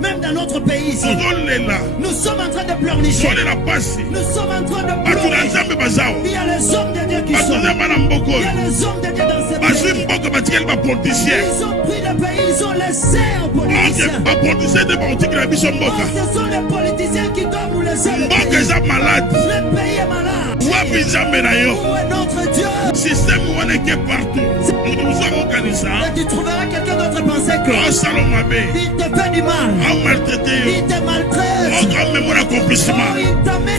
Même dans notre pays ici, nous sommes en train de pleurnicher. Nous sommes en train de pleurer. Il y a les hommes de Dieu qui sont. Il y a les hommes de Dieu dans ce pays. Ils ont pris le pays, ils ont laissé aux politiciens. Ce sont les politiciens qui doivent nous laisser le pays. Le pays est malade. Où est notre Dieu? Système où on est partout. Nous organisons. Et tu trouveras quelqu'un d'autre penser que il te fait du mal. Il te maltraite. Il t'a mis.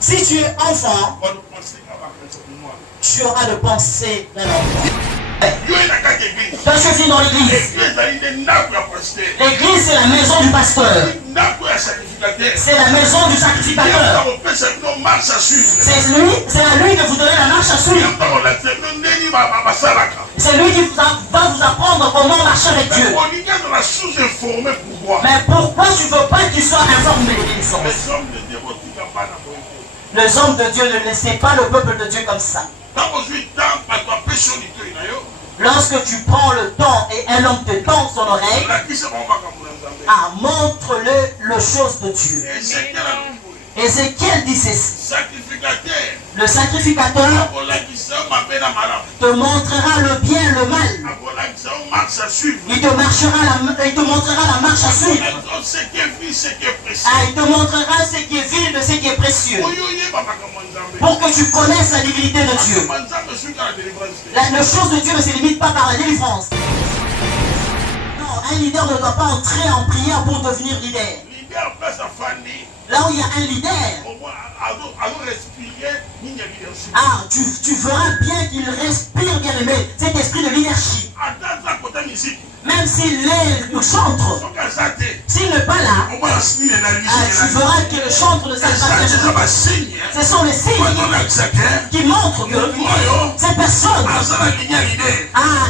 Si tu es enfant, tu auras de penser d'un enfant. Quand je vis dans l'église, l'église c'est la maison du pasteur. C'est la maison du sacrificateur. C'est à lui de vous donner la marche à suivre. C'est lui qui va vous apprendre comment marcher avec Dieu. Mais pourquoi tu ne veux pas qu'il soit informé de l'essence? Les hommes de Dieu ne laissaient pas le peuple de Dieu comme ça. Lorsque tu prends le temps et un homme te tend son oreille, montre-le les choses de Dieu. Ézéchiel dit ceci. Le sacrificateur te montrera le bien et le mal. Il te montrera la marche à suivre. Il te montrera ce qui est vil de ce qui est précieux. Pour que tu connaisses la divinité de Dieu. Les choses de Dieu ne se limitent pas par la délivrance. Non, un leader ne doit pas entrer en prière pour devenir leader. Là où il y a un leader, tu verras bien qu'il respire, bien aimé, cet esprit de leadership. Même s'il est le chantre, s'il n'est pas là, tu verras que le chantre de cette personne, ce sont les signes qui montrent que cette personne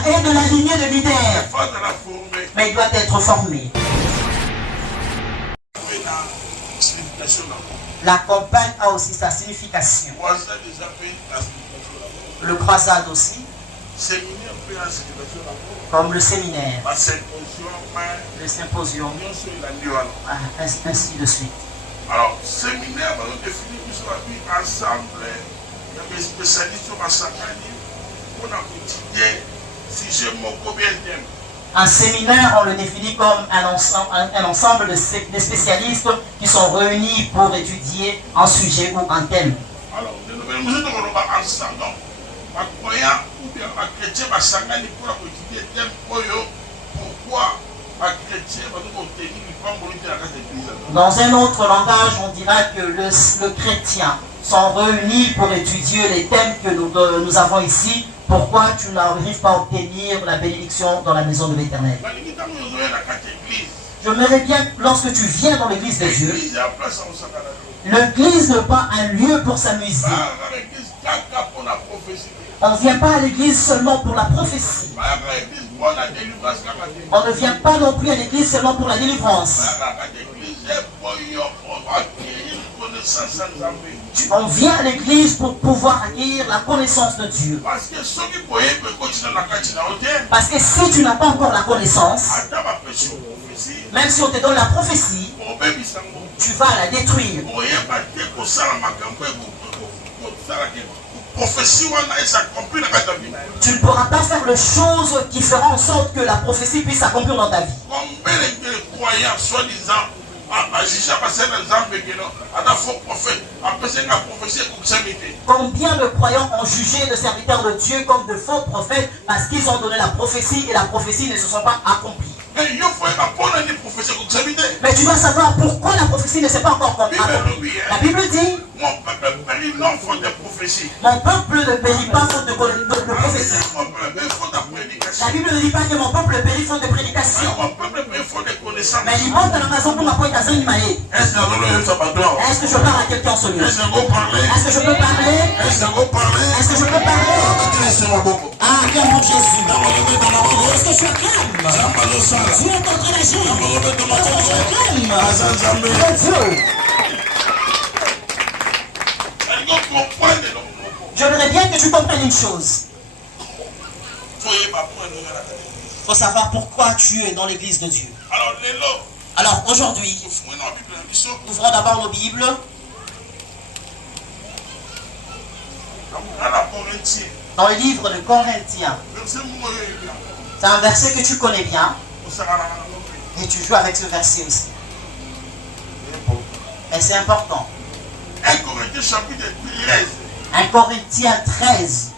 est de la lignée de leader. Mais il doit être formé. La campagne a aussi sa signification. Le croisade aussi. Comme le séminaire. Le symposium. Ainsi de suite. Alors, séminaire, on définit ensemble les spécialistes sur la Sakani pour étudier si j'ai mon combien d'aimes. Un séminaire, on le définit comme un ensemble de spécialistes qui sont réunis pour étudier un sujet ou un thème. Alors, nous devons ensemble. Pourquoi dans un autre langage, on dira que le chrétien sont réunis pour étudier les thèmes que nous avons ici. Pourquoi tu n'arrives pas à obtenir la bénédiction dans la maison de l'Éternel? J'aimerais bien, lorsque tu viens dans l'église de Dieu, l'église n'est pas un lieu pour s'amuser. On ne vient pas à l'église seulement pour la prophétie. On ne vient pas non plus à l'église seulement pour la délivrance. On vient à l'église pour pouvoir acquérir la connaissance de Dieu. Parce que si tu n'as pas encore la connaissance, même si on te donne la prophétie, tu vas la détruire. Tu ne pourras pas faire les choses qui feront en sorte que la prophétie puisse s'accomplir dans ta vie. Combien de croyants ont jugé de serviteurs de Dieu comme de faux prophètes parce qu'ils ont donné la prophétie et la prophétie ne se sont pas accomplies? Mais tu dois savoir pourquoi la prophétie ne s'est pas encore accomplie. La Bible dit, mon peuple périt non faute de prophétie. Mon peuple ne périt pas faute de prophétie. La Bible ne dit pas que mon peuple périt faute de prédication. Mais il monte dans la maison pour m'apporter à Zanimae. Est-ce que je parle à quelqu'un en ce lieu? Est-ce que je peux parler? Est-ce que je peux parler? Ah, viens mon Jésus. Est-ce que tu es calme? Tu es en train d'agir. Est-ce que tu es calme? Dieu. J'aimerais bien que tu comprennes une chose. Il faut savoir pourquoi tu es dans l'église de Dieu. Alors aujourd'hui, ouvrons d'abord nos Bibles. Dans le livre de Corinthiens. C'est un verset que tu connais bien. Et tu joues avec ce verset aussi. Mais c'est important. 1 Corinthiens chapitre 13. 1 Corinthiens 13.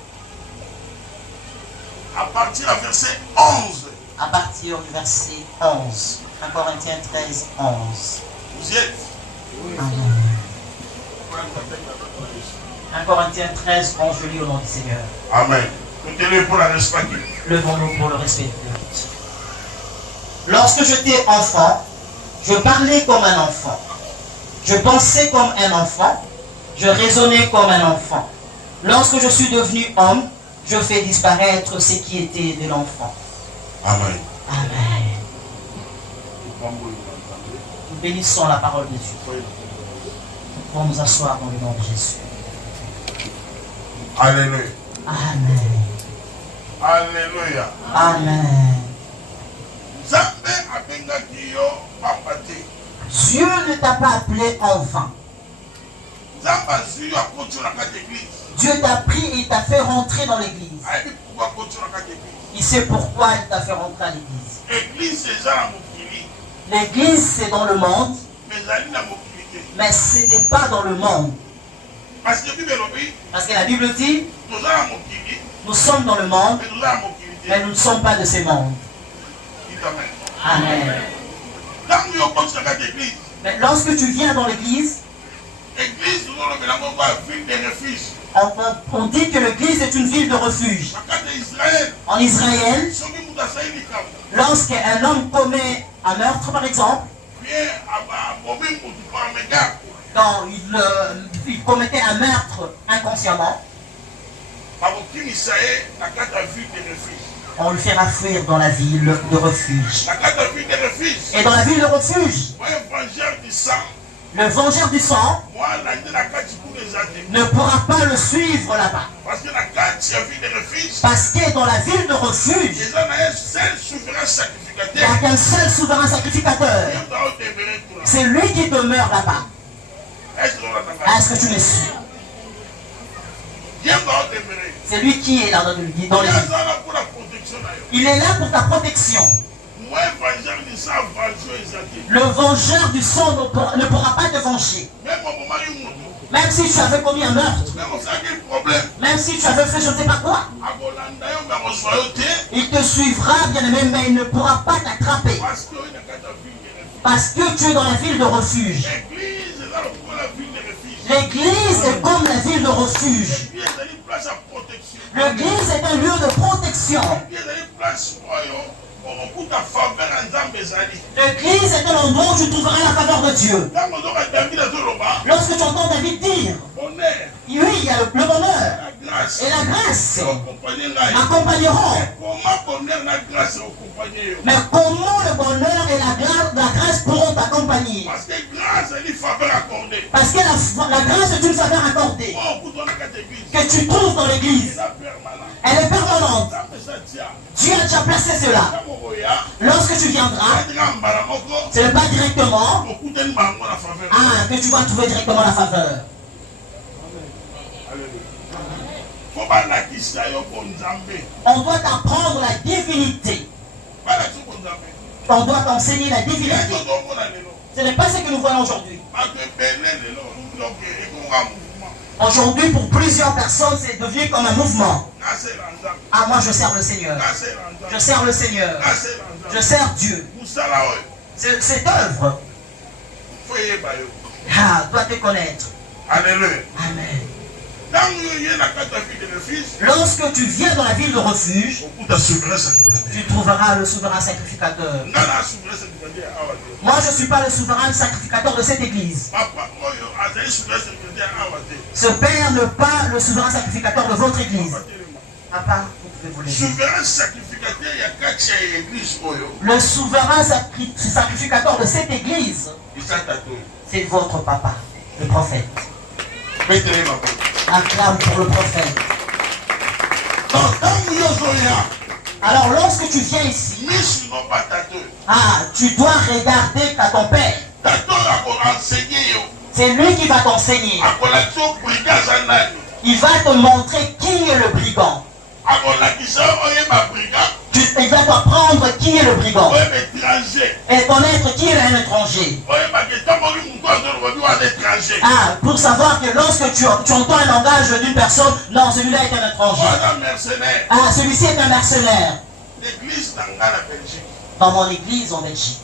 À partir du verset 11. À partir du verset 11. 1 Corinthiens 13, 11. Vous y êtes? Amen. 1 Corinthiens 13, 11, je lis au nom du Seigneur. Amen. Levons-nous pour le respect de Dieu. Levons-nous pour le respect de Dieu. Lorsque j'étais enfant, je parlais comme un enfant. Je pensais comme un enfant. Je raisonnais comme un enfant. Lorsque je suis devenu homme, je fais disparaître ce qui était de l'enfant. Amen. Amen. Nous bénissons la parole de Dieu. Nous pouvons nous asseoir dans le nom de Jésus. Alléluia. Amen. Alléluia. Amen. Dieu ne t'a pas appelé en vain. Dieu t'a pris et il t'a fait rentrer dans l'église. Il sait pourquoi il t'a fait rentrer à l'église. L'église, c'est dans le monde, mais ce n'est pas dans le monde. Parce que la Bible dit, nous sommes dans le monde, mais nous ne sommes pas de ces mondes. Amen. Mais lorsque tu viens dans l'église, on dit que l'église est une ville de refuge. En Israël, lorsqu'un homme commet un meurtre, par exemple, quand il commettait un meurtre inconsciemment, on le fera fuir dans la ville de refuge. Et dans la ville de refuge, le vengeur du sang ne pourra pas le suivre là-bas. Parce que dans la ville de refuge, il n'y a qu'un seul souverain sacrificateur. C'est lui qui demeure là-bas. Est-ce que tu me suis? C'est lui qui est là dans l'église. Il est là pour ta protection. Le vengeur du sang ne pourra pas te venger. Même si tu avais commis un meurtre, même si tu avais fait je ne sais pas quoi, il te suivra, bien aimé, mais il ne pourra pas t'attraper. Parce que tu es dans la ville de refuge. L'église est comme la ville de refuge. L'église est un lieu de protection. L'église est un endroit où tu trouveras la faveur de Dieu. Lorsque tu entends David dire, oui, il y a le bonheur et la grâce m'accompagneront. Mais comment le bonheur et la grâce pourront t'accompagner? Parce que la grâce est une faveur accordée que tu trouves dans l'église. Elle est permanente. Dieu a déjà placé cela. Lorsque tu viendras, ce n'est pas directement que tu vas trouver directement la faveur. On doit t'apprendre la divinité. On doit t'enseigner la divinité. Ce n'est pas ce que nous voyons aujourd'hui. Aujourd'hui, pour plusieurs personnes, c'est devenu comme un mouvement. Ah, moi je sers le Seigneur. Je sers le Seigneur. Je sers Dieu. cette œuvre. Doit te connaître. Alléluia. Amen. Lorsque tu viens dans la ville de refuge, tu trouveras le souverain sacrificateur. Moi, je ne suis pas le souverain sacrificateur de cette église. Ce père n'est pas le souverain sacrificateur de votre église. Papa, vous pouvez vous lever. Le souverain sacrificateur de cette église, c'est votre papa, le prophète. Acclame pour le prophète. Alors lorsque tu viens ici, tu dois regarder qu'à ton père. C'est lui qui va t'enseigner. Il va te montrer qui est le brigand. Il va t'apprendre qui est le brigand et connaître qui est un étranger. Pour savoir que lorsque tu entends un langage d'une personne, non, celui-là est un étranger. Celui-ci est un mercenaire. Dans mon église en Belgique.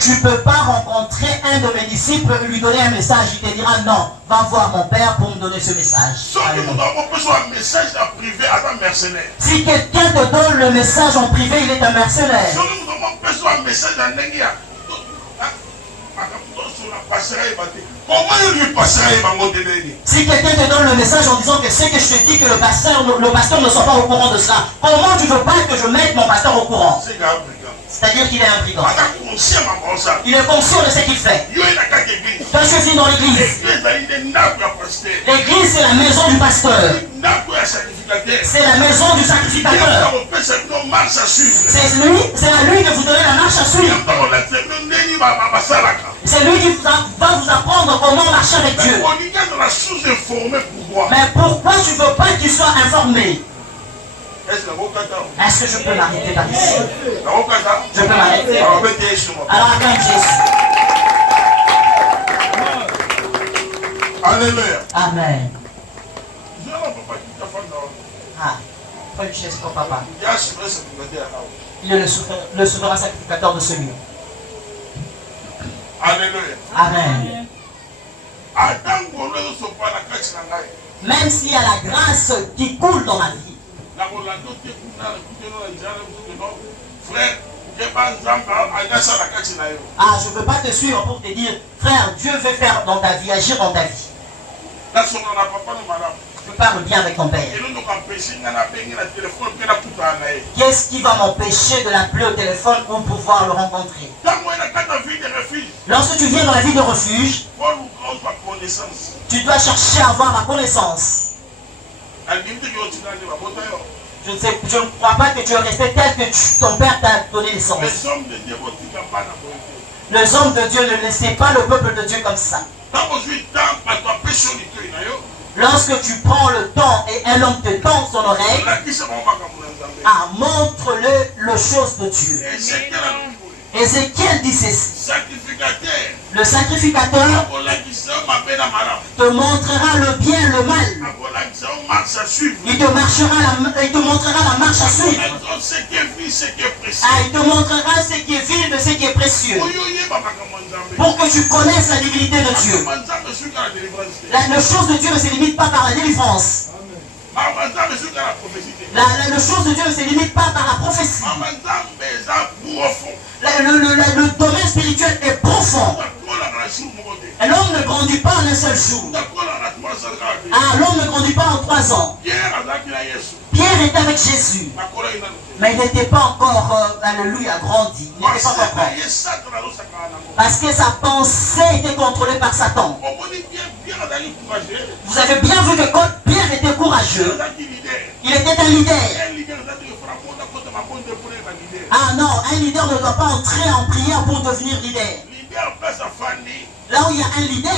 Tu ne peux pas rencontrer un de mes disciples et lui donner un message. Il te dira non, va voir mon père pour me donner ce message. Si quelqu'un te donne le message en privé, il est un mercenaire. Si quelqu'un te donne le message en disant que ce que je te dis, que le pasteur ne soit pas au courant de cela, comment tu veux pas que je mette mon pasteur au courant? C'est-à-dire qu'il est un brigand. Il est conscient de ce qu'il fait. Toi, je vis dans l'église. L'église, c'est la maison du pasteur. C'est la maison du sacrificateur. C'est à lui de vous donner la marche à suivre. C'est lui qui va vous apprendre comment marcher avec Dieu. Mais pourquoi tu ne veux pas qu'il soit informé? Est-ce que je peux m'arrêter par ici? Je peux m'arrêter. Alors acclame Jésus. Alléluia. Amen. Prends une chaise pour papa. Il est le souverain sacrificateur de ce lieu. Alléluia. Amen. Même s'il y a la grâce qui coule dans ma vie, je ne veux pas te suivre pour te dire, frère, Dieu veut faire dans ta vie, agir dans ta vie. Tu parles bien avec ton père. Qu'est-ce qui va m'empêcher de l'appeler au téléphone pour pouvoir le rencontrer? Lorsque tu viens dans la vie de refuge, tu dois chercher à avoir ma connaissance. Je ne crois pas que tu es resté tel que ton père t'a donné naissance. Les hommes de Dieu ne laissez pas le peuple de Dieu comme ça. Lorsque tu prends le temps et un homme te tend son oreille, montre-le les choses de Dieu. Ézéchiel dit ceci. Le sacrificateur te montrera le bien et le mal. Il te montrera la marche à suivre. Il te montrera ce qui est vil de ce qui est précieux. Pour que tu connaisses la divinité de Dieu. La chose de Dieu ne se limite pas par la délivrance. La chose de Dieu ne se limite pas par la prophétie. Le domaine spirituel est profond. Et l'homme ne grandit pas en un seul jour. L'homme ne grandit pas en 3 ans. Pierre était avec Jésus. Mais il n'était pas encore, alléluia, grandi. Il n'était pas encore grand. Parce que sa pensée était contrôlée par Satan. Vous avez bien vu que quand Pierre était courageux, il était un leader. Non, un leader ne doit pas entrer en prière pour devenir leader. Là où il y a un leader,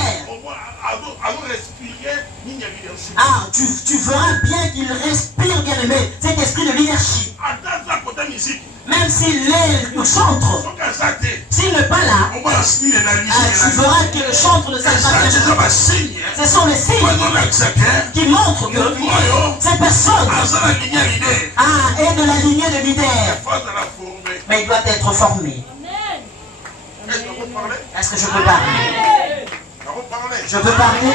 tu verras bien qu'il respire, bien aimé, cet esprit de leadership. Même s'il est le chantre, s'il n'est pas là, tu verras que le chantre ne s'est pas fait. Ce sont les signes qui montrent que cette personne est de la lignée de leader. Mais il doit être formé. Est-ce que je peux parler? Je peux parler?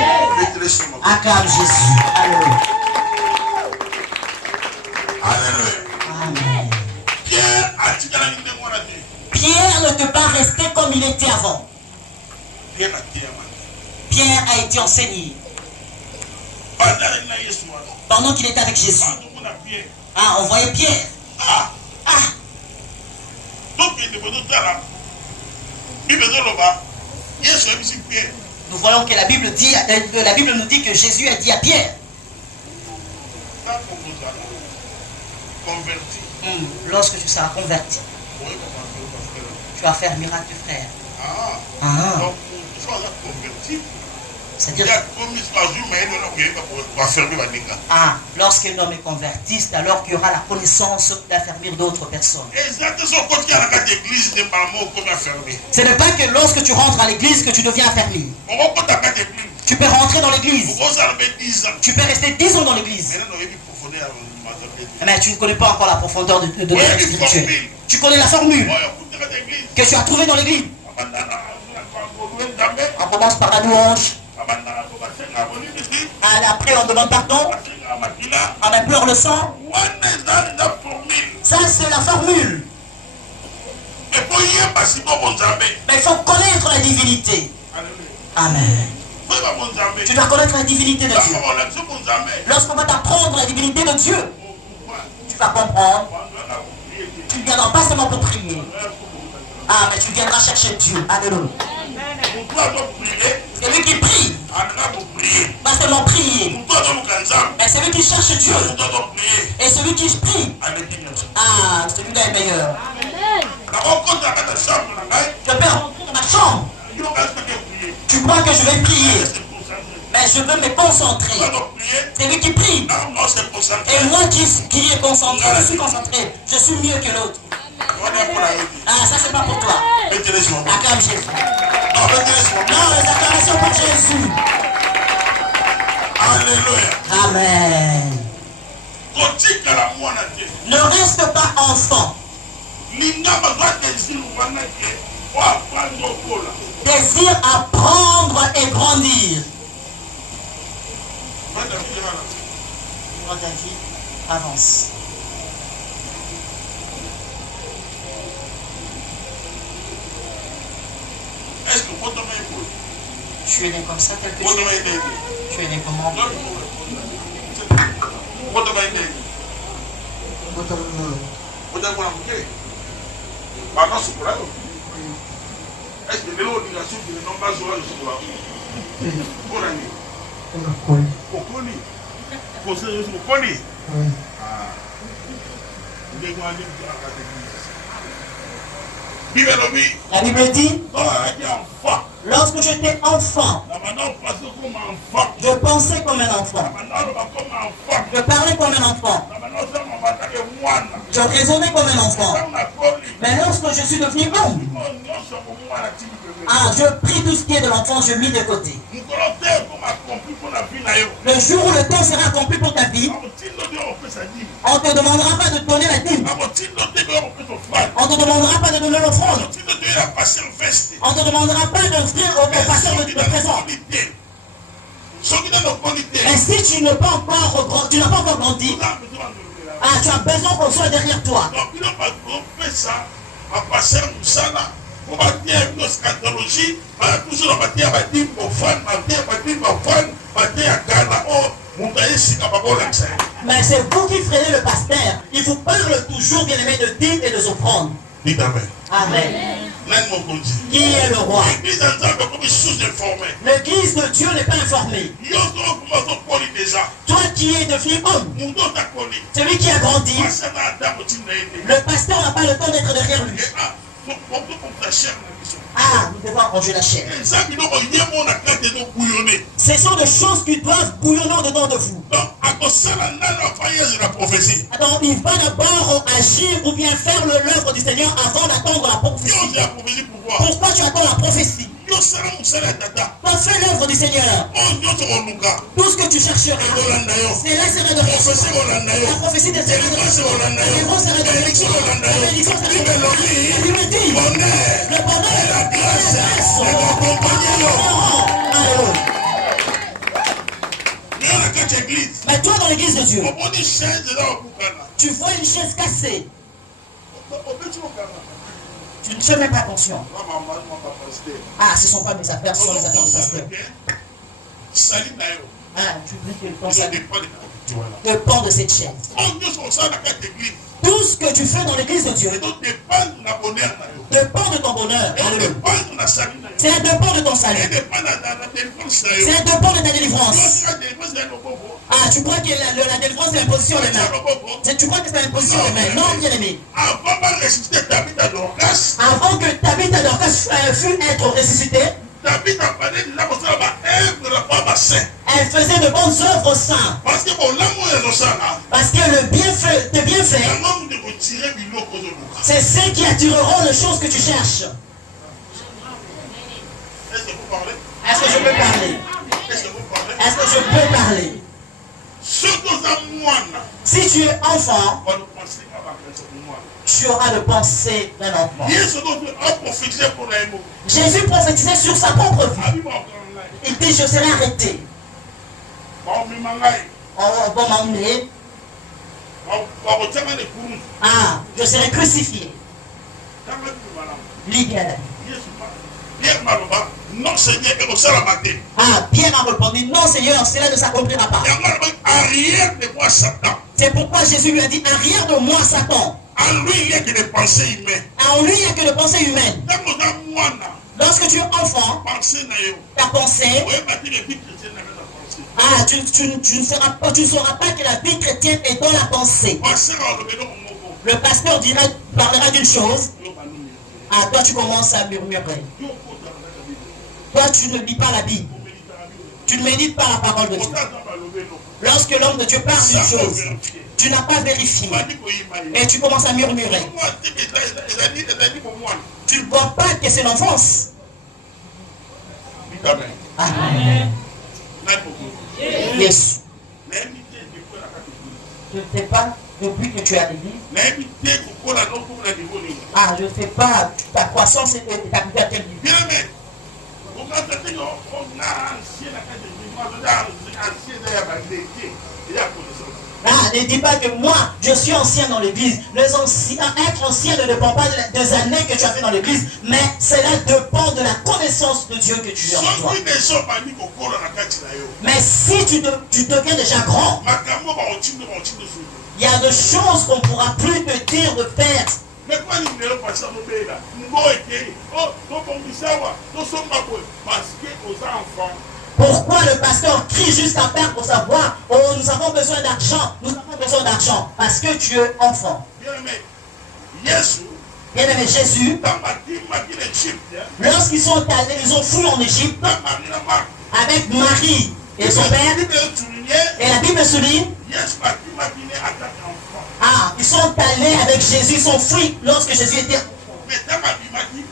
Acclame Jésus. Alléluia. Amen. Pierre ne peut pas rester comme il était avant. Pierre a été enseigné. Pendant qu'il était avec Jésus. Ah, on voyait Pierre. Nous voyons que la Bible nous dit que Jésus a dit à Pierre. Lorsque tu seras converti, tu vas faire miracle, frère. C'est-à-dire, lorsqu'un homme est converti, c'est alors qu'il y aura la connaissance d'affermir d'autres personnes. Ce n'est pas que lorsque tu rentres à l'église que tu deviens affermi. Tu peux rentrer dans l'église. Tu peux rester 10 ans dans l'église. Mais tu ne connais pas encore la profondeur de l'église spirituelle. Tu connais la formule que tu as trouvée dans l'église. On commence par la louange. Après on demande pardon. On implore le sang. Ça c'est la formule. Mais il faut connaître la divinité. Amen. Tu dois connaître la divinité de Dieu. Lorsqu'on va t'apprendre la divinité de Dieu, tu vas comprendre. Tu ne viendras pas seulement pour prier. Mais tu viendras chercher Dieu. Alléluia. Celui qui prie va seulement prier. Mais celui qui cherche Dieu et celui qui prie, celui-là est meilleur. Je peux rentrer dans ma chambre. Tu crois que je vais prier, mais je veux me concentrer. Celui qui prie et moi qui est concentré, je suis concentré, je suis mieux que l'autre. Ça c'est pas pour toi. Acclame Jésus. Non, les acclamations pour Jésus. Alléluia. Amen. Ne reste pas enfant. Désire apprendre et grandir. David, avance. Est-ce que tu es né comme ça, tel que tu es? Tu es né comment? Est-ce que les obligations de non pas jouer le chocolat? La Bible dit, lorsque j'étais enfant, je pensais comme un enfant, je parlais comme un enfant, je raisonnais comme un enfant. Mais lorsque je suis devenu homme, je pris tout ce qui est de l'enfant, je mis de côté. Le jour où le temps sera accompli pour ta vie, on ne te demandera pas de donner la dîme. On ne te demandera pas de donner l'offrande. On ne te demandera pas d'offrir au pasteur de présent. Et si tu n'as pas encore grandi, tu as besoin qu'on soit derrière toi. Mais c'est vous qui freinez le pasteur. Il vous parle toujours, bien aimé, de dîmes et de offrandes. Dites Amen. Amen. Qui est le roi? L'église de Dieu n'est pas informée. Toi qui es devenu homme, celui qui a grandi, le pasteur n'a pas le temps d'être derrière lui. Ah, nous devons manger la chair. Ce sont des choses qui doivent bouillonner dedans de vous. Alors, il va d'abord agir ou bien faire l'œuvre du Seigneur avant d'attendre la prophétie. Pourquoi tu attends la prophétie? Quand fais l'œuvre du Seigneur, tout ce que tu chercheras, cela sera de réussite. La prophétie de Seigneur de réussite. La délivrance sera de réussite. La bénédiction sera de réussite. Le bonheur et la grâce vont accompagner mais toi dans l'église de Dieu, tu vois une chaise cassée. Tu ne fais même pas attention. Ah, ce ne sont pas mes affaires, ce sont les affaires du pasteur. Ah, tu oublies que ton salut dépend de cette chaise. Tout ce que tu fais dans l'église de Dieu dépend de ton bonheur. C'est dépend de ton salut. C'est dépend de ta délivrance. Ah, tu crois que la délivrance c'est l'imposition des mains. Tu crois que c'est l'imposition des mains. Non, bien aimé. Avant que Tabitha Dorcas fût être ressuscitée, elle faisait de bonnes œuvres au sein. Parce que le bienfait, c'est ceux qui attireront les choses que tu cherches. Est-ce que je peux parler? Est-ce que je peux parler? Si tu es enfant, tu auras de penser d'un enfant. Jésus prophétisait sur sa propre vie. Il dit, je serai arrêté. On va m'emmener. Ah, je serai crucifié. Libéré. Non Seigneur, ah, Pierre a répondu, non Seigneur, cela ne s'accomplira pas. Arrière de moi Satan. C'est pourquoi Jésus lui a dit, arrière de moi Satan. En lui il n'y a que des pensées humaines. En lui il n'y a que des pensées humaines. Lorsque tu es enfant, ta pensée, ah, tu ne sauras pas que la vie chrétienne est dans la pensée. Le pasteur parlera d'une chose. Ah, toi tu commences à murmurer. Toi tu ne lis pas la Bible. Tu ne médites pas la parole de Dieu. Lorsque l'homme de Dieu parle d'une chose, tu n'as pas vérifié. Et tu commences à murmurer. Tu ne vois pas que c'est l'enfance. Amen. Yes. Je ne sais pas depuis que tu es à l'église. Ah, je ne sais pas ta croissance est arrivée à quel niveau. Ah, ne dis pas que moi, je suis ancien dans l'église. Être ancien ne dépend pas des années que tu as fait dans l'église, mais cela dépend de la connaissance de Dieu que tu as en toi. Mais si tu deviens déjà grand, il y a des choses qu'on ne pourra plus te dire de faire. Pourquoi le pasteur crie jusqu'à perdre pour savoir, oh, nous avons besoin d'argent, parce que tu es enfant. Bien-aimé Jésus, lorsqu'ils sont allés, ils ont fui en Égypte avec Marie et son père, et la Bible souligne, ah, ils sont allés avec Jésus, ils sont fuis lorsque Jésus était.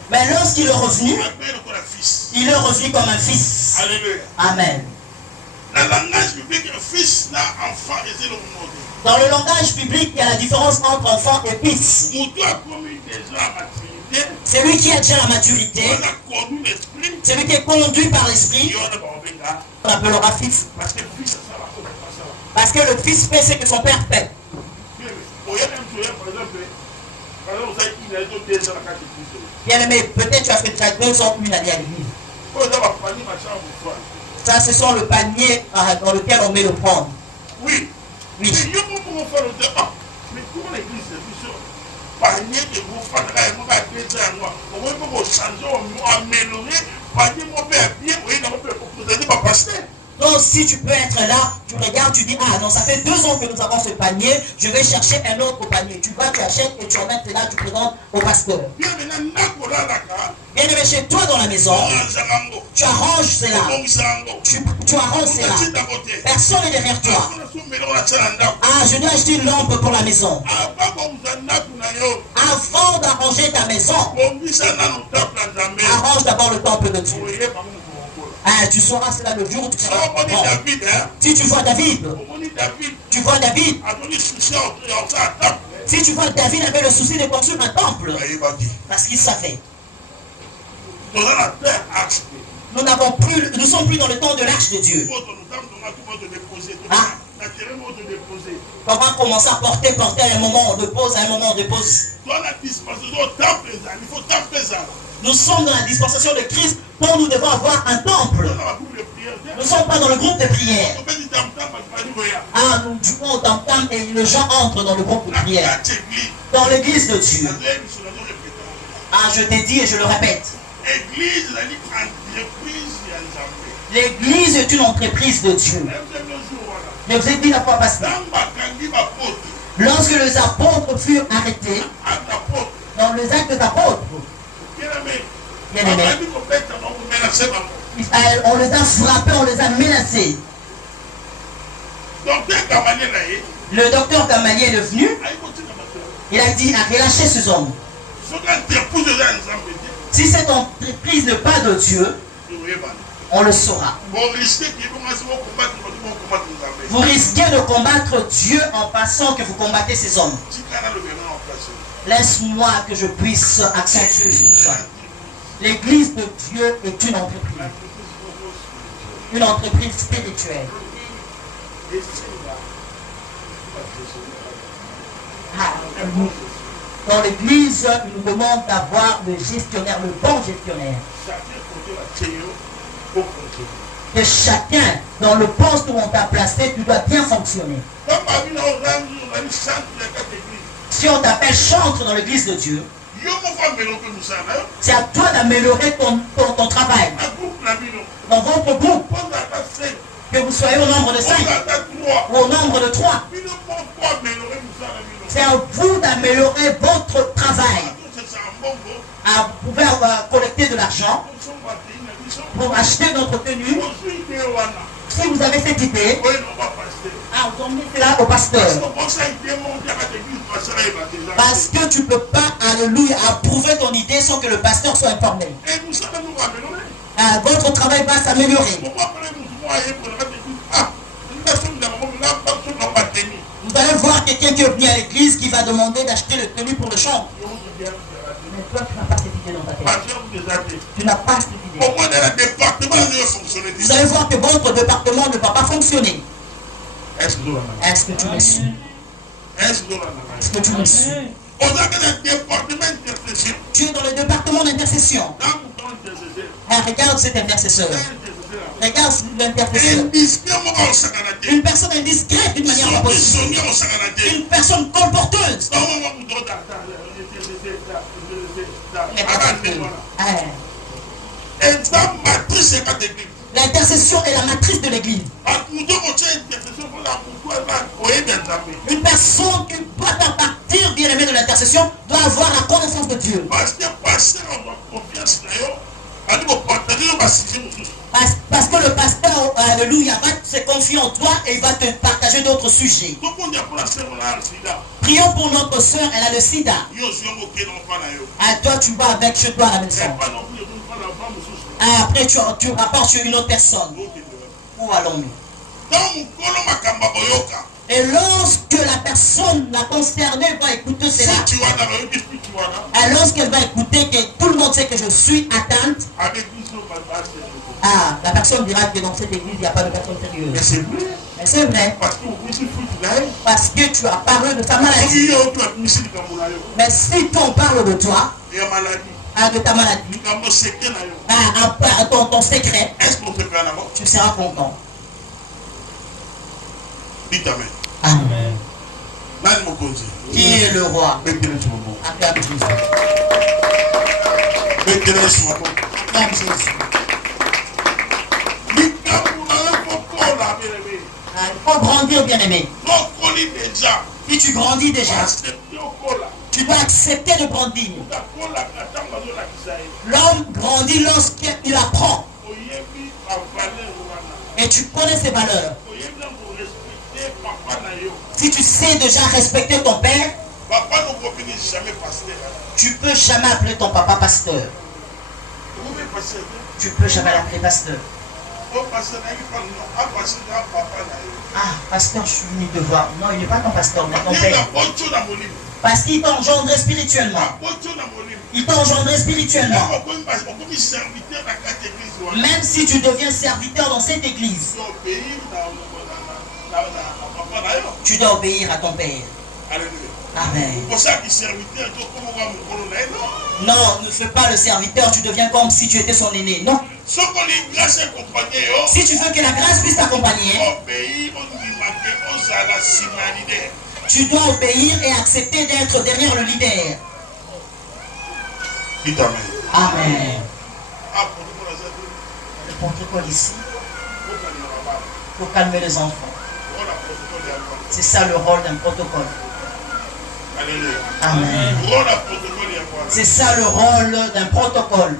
Mais lorsqu'il est revenu, il est revenu comme un fils. Alléluia. Amen. Dans le langage biblique, il y a la différence entre enfant et fils. Celui qui a déjà la maturité, celui qui est conduit par l'esprit, on l'appellera fils. Parce que le fils fait ce que son père fait. Bien aimé, peut-être tu as fait 2 ans, une année à l'église. Ça, ce sont le panier dans lequel on met le pain. Oui. Oui. Mais comment l'église panier de vous faire on va changer, améliorer, panier mon père bien, oui, non, vous allez pas passer. Donc si tu peux être là, tu regardes, tu dis, ah non, ça fait 2 ans que nous avons ce panier, je vais chercher un autre panier. Tu vas, tu achètes et tu en mets là, tu présentes au pasteur. Bien aimé, chez toi dans la maison, tu arranges cela. Tu arranges cela. Personne n'est derrière toi. Ah, je dois acheter une lampe pour la maison. Avant d'arranger ta maison, arrange d'abord le temple de Dieu. Ah, tu sauras cela le jour où tu seras bon. Si tu vois David, tu vois David. Si tu vois David avait le souci de construire un temple, parce qu'il savait. Nous sommes plus dans le temps de l'arche de Dieu. Ah. On va commencer à porter à un moment de pause, à un moment de pause. Nous sommes dans la dispensation de Christ, dont nous devons avoir un temple. Nous ne sommes pas dans le groupe de prière. Ah, nous jouons au tam-tam et les gens entrent dans le groupe de prière. Dans l'église de Dieu. Ah, je t'ai dit et je le répète. L'église est une entreprise de Dieu. Je vous ai dit la fois passée. Lorsque les apôtres furent arrêtés, dans les actes des apôtres, bien aimé, on les a frappés, on les a menacés. Le docteur Gamaliel est venu. Il a dit à relâcher ces hommes. Si cette entreprise n'est pas de Dieu, on le saura. Vous risquez de combattre Dieu en passant que vous combattez ces hommes. Laisse-moi que je puisse accentuer ça. L'église de Dieu est une entreprise. Une entreprise spirituelle. Dans l'église, il nous demande d'avoir le gestionnaire, le bon gestionnaire. Que chacun, dans le poste où on t'a placé, tu dois bien fonctionner. Si on t'appelle chantre dans l'église de Dieu, c'est à toi d'améliorer ton travail. Dans votre groupe, que vous soyez au nombre de 5 ou au nombre de 3, c'est à vous d'améliorer votre travail. Ah, vous pouvez collecter de l'argent pour acheter notre tenue. Si vous avez cette idée, vous emmenez cela au pasteur. Parce que tu ne peux pas, alléluia, approuver ton idée sans que le pasteur soit informé. Votre travail va s'améliorer. Vous allez voir quelqu'un qui est venu à l'église qui va demander d'acheter le tenue pour le chant. Mais toi, tu n'as pas cette idée dans ta tête. Tu n'as pas cette idée. Vous allez voir que votre département ne va pas fonctionner. Est-ce que tu me suis? Est-ce que tu me suis? Tu es dans le département d'intercession. Regarde cet intercesseur. Regarde l'intercesseur. Une personne indiscrète d'une manière impossible. Une personne colporteuse. L'intercession est la matrice de l'église. Une personne qui doit partir, bien aimé de l'intercession, doit avoir la connaissance de Dieu. Parce que le pasteur, alléluia, va se confier en toi et il va te partager d'autres sujets. Prions pour notre soeur, elle a le sida. Toi, tu vas avec chez toi à la maison. Après, tu rapportes sur une autre personne. Où allons-nous? Et lorsque la personne, la concernée, va écouter cela, lorsqu'elle va écouter que tout le monde sait que je suis atteinte, la personne dira que dans cette église, il n'y a pas de personne sérieuse. Mais c'est vrai. Parce que tu as parlé de ta maladie. Mais si on parle de toi, de ta maladie, ton secret, tu seras content. Dites Amen. Amen. Qui est le roi? Acclame Jésus. Acclame Jésus. faut grandir, bien-aimé. Si tu grandis déjà, tu dois accepter de grandir. L'homme grandit lorsqu'il apprend. Et tu connais ses valeurs. Si tu sais déjà respecter ton père, tu peux jamais appeler ton papa pasteur. Tu peux jamais l'appeler pasteur. Ah, pasteur, je suis venu te voir. Non, il n'est pas ton pasteur, mais ton père. Parce qu'il t'a engendré spirituellement. Il t'a engendré spirituellement. Même si tu deviens serviteur dans cette église, tu dois obéir à ton père. Amen. Non, ne fais pas le serviteur, tu deviens comme si tu étais son aîné. Non. Si tu veux que la grâce puisse t'accompagner, tu dois obéir et accepter d'être derrière le leader. Amen. Le protocole ici, pour calmer les enfants. C'est ça le rôle d'un protocole. Amen. C'est ça le rôle d'un protocole.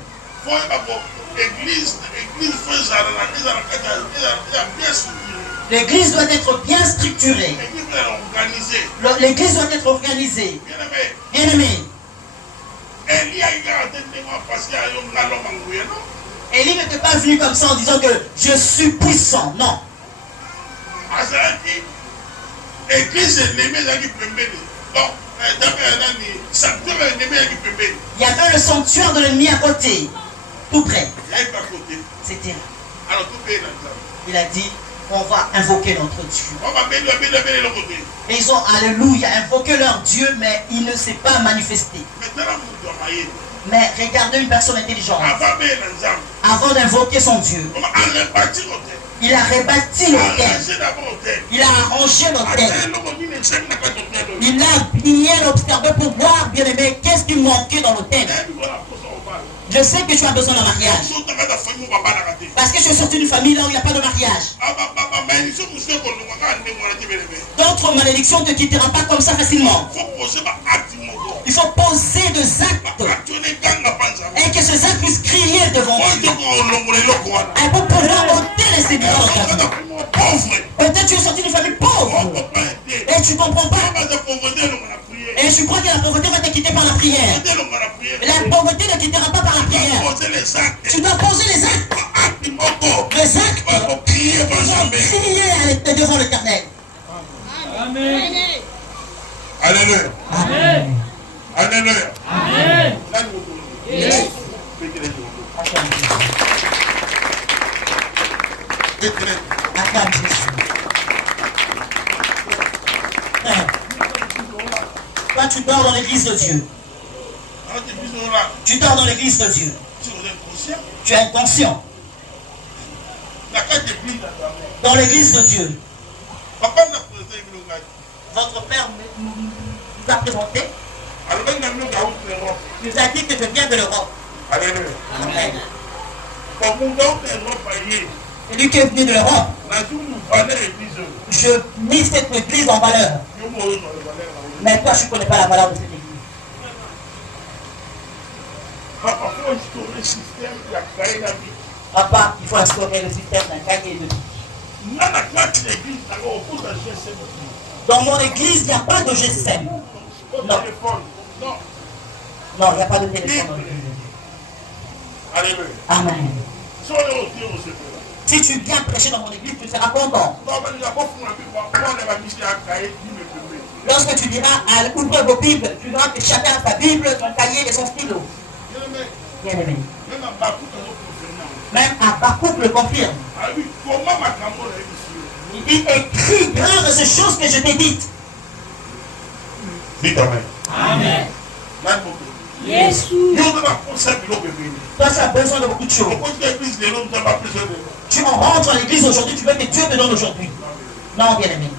L'église doit être bien structurée. L'église doit être organisée. Bien-aimé. Élie n'était pas venu comme ça en disant que je suis puissant. Non. Il y avait le sanctuaire de l'ennemi à côté, tout près. C'était là. Il a dit, on va invoquer notre Dieu. Et ils ont, alléluia, invoqué leur Dieu, mais il ne s'est pas manifesté. Mais regardez une personne intelligente. Avant d'invoquer son Dieu, il a rebâti l'autel. Il a arrangé l'autel. Il a bien observé pour voir, bien aimé, qu'est-ce qui manquait dans l'autel. Je sais que tu as besoin d'un mariage. Parce que tu es sorti d'une famille là où il n'y a pas de mariage. D'autres malédictions ne te quitteront pas comme ça facilement. Il faut poser des actes. Et que ces actes puissent crier devant Dieu. Et pour pouvoir ôter les séducteurs dans ta vie. Peut-être tu es sorti d'une famille pauvre. Et tu ne comprends pas. Et je crois que la pauvreté va te quitter par la prière. La pauvreté ne quittera pas par la prière. Tu dois poser les actes. Les actes pour crier devant l'Éternel. Amen. Alléluia. Amen. Alléluia. Amen. Yes. Acclame Jésus. Toi, tu dors dans l'église de Dieu. Tu dors dans l'église de Dieu. Tu es inconscient. Dans l'église de Dieu. Votre père nous a présenté. Il nous a dit que je viens de l'Europe. Amen. C'est lui qui est venu de l'Europe. Je mis cette église en valeur. Mais toi, je ne connais pas la valeur de cette église. Papa, il faut instaurer le système d'un cahier de vie. Dans mon église, il n'y a pas de GSM. Non. Non, il n'y a pas de téléphone dans l'église. Alléluia. Amen. Si tu viens prêcher dans mon église, tu seras content. Lorsque tu diras à ouvrir vos Bibles, tu verras que chacun a sa Bible, son cahier et son stylo. Bien aimé. Même à Bakouk le confirme. Il dit, écris grand de ces choses que je t'ai dites. Dites Amen. Amen. Yes. Toi, tu as besoin de beaucoup de choses. Tu rentres à l'église aujourd'hui, tu veux que Dieu te donne aujourd'hui. Non, bien aimé.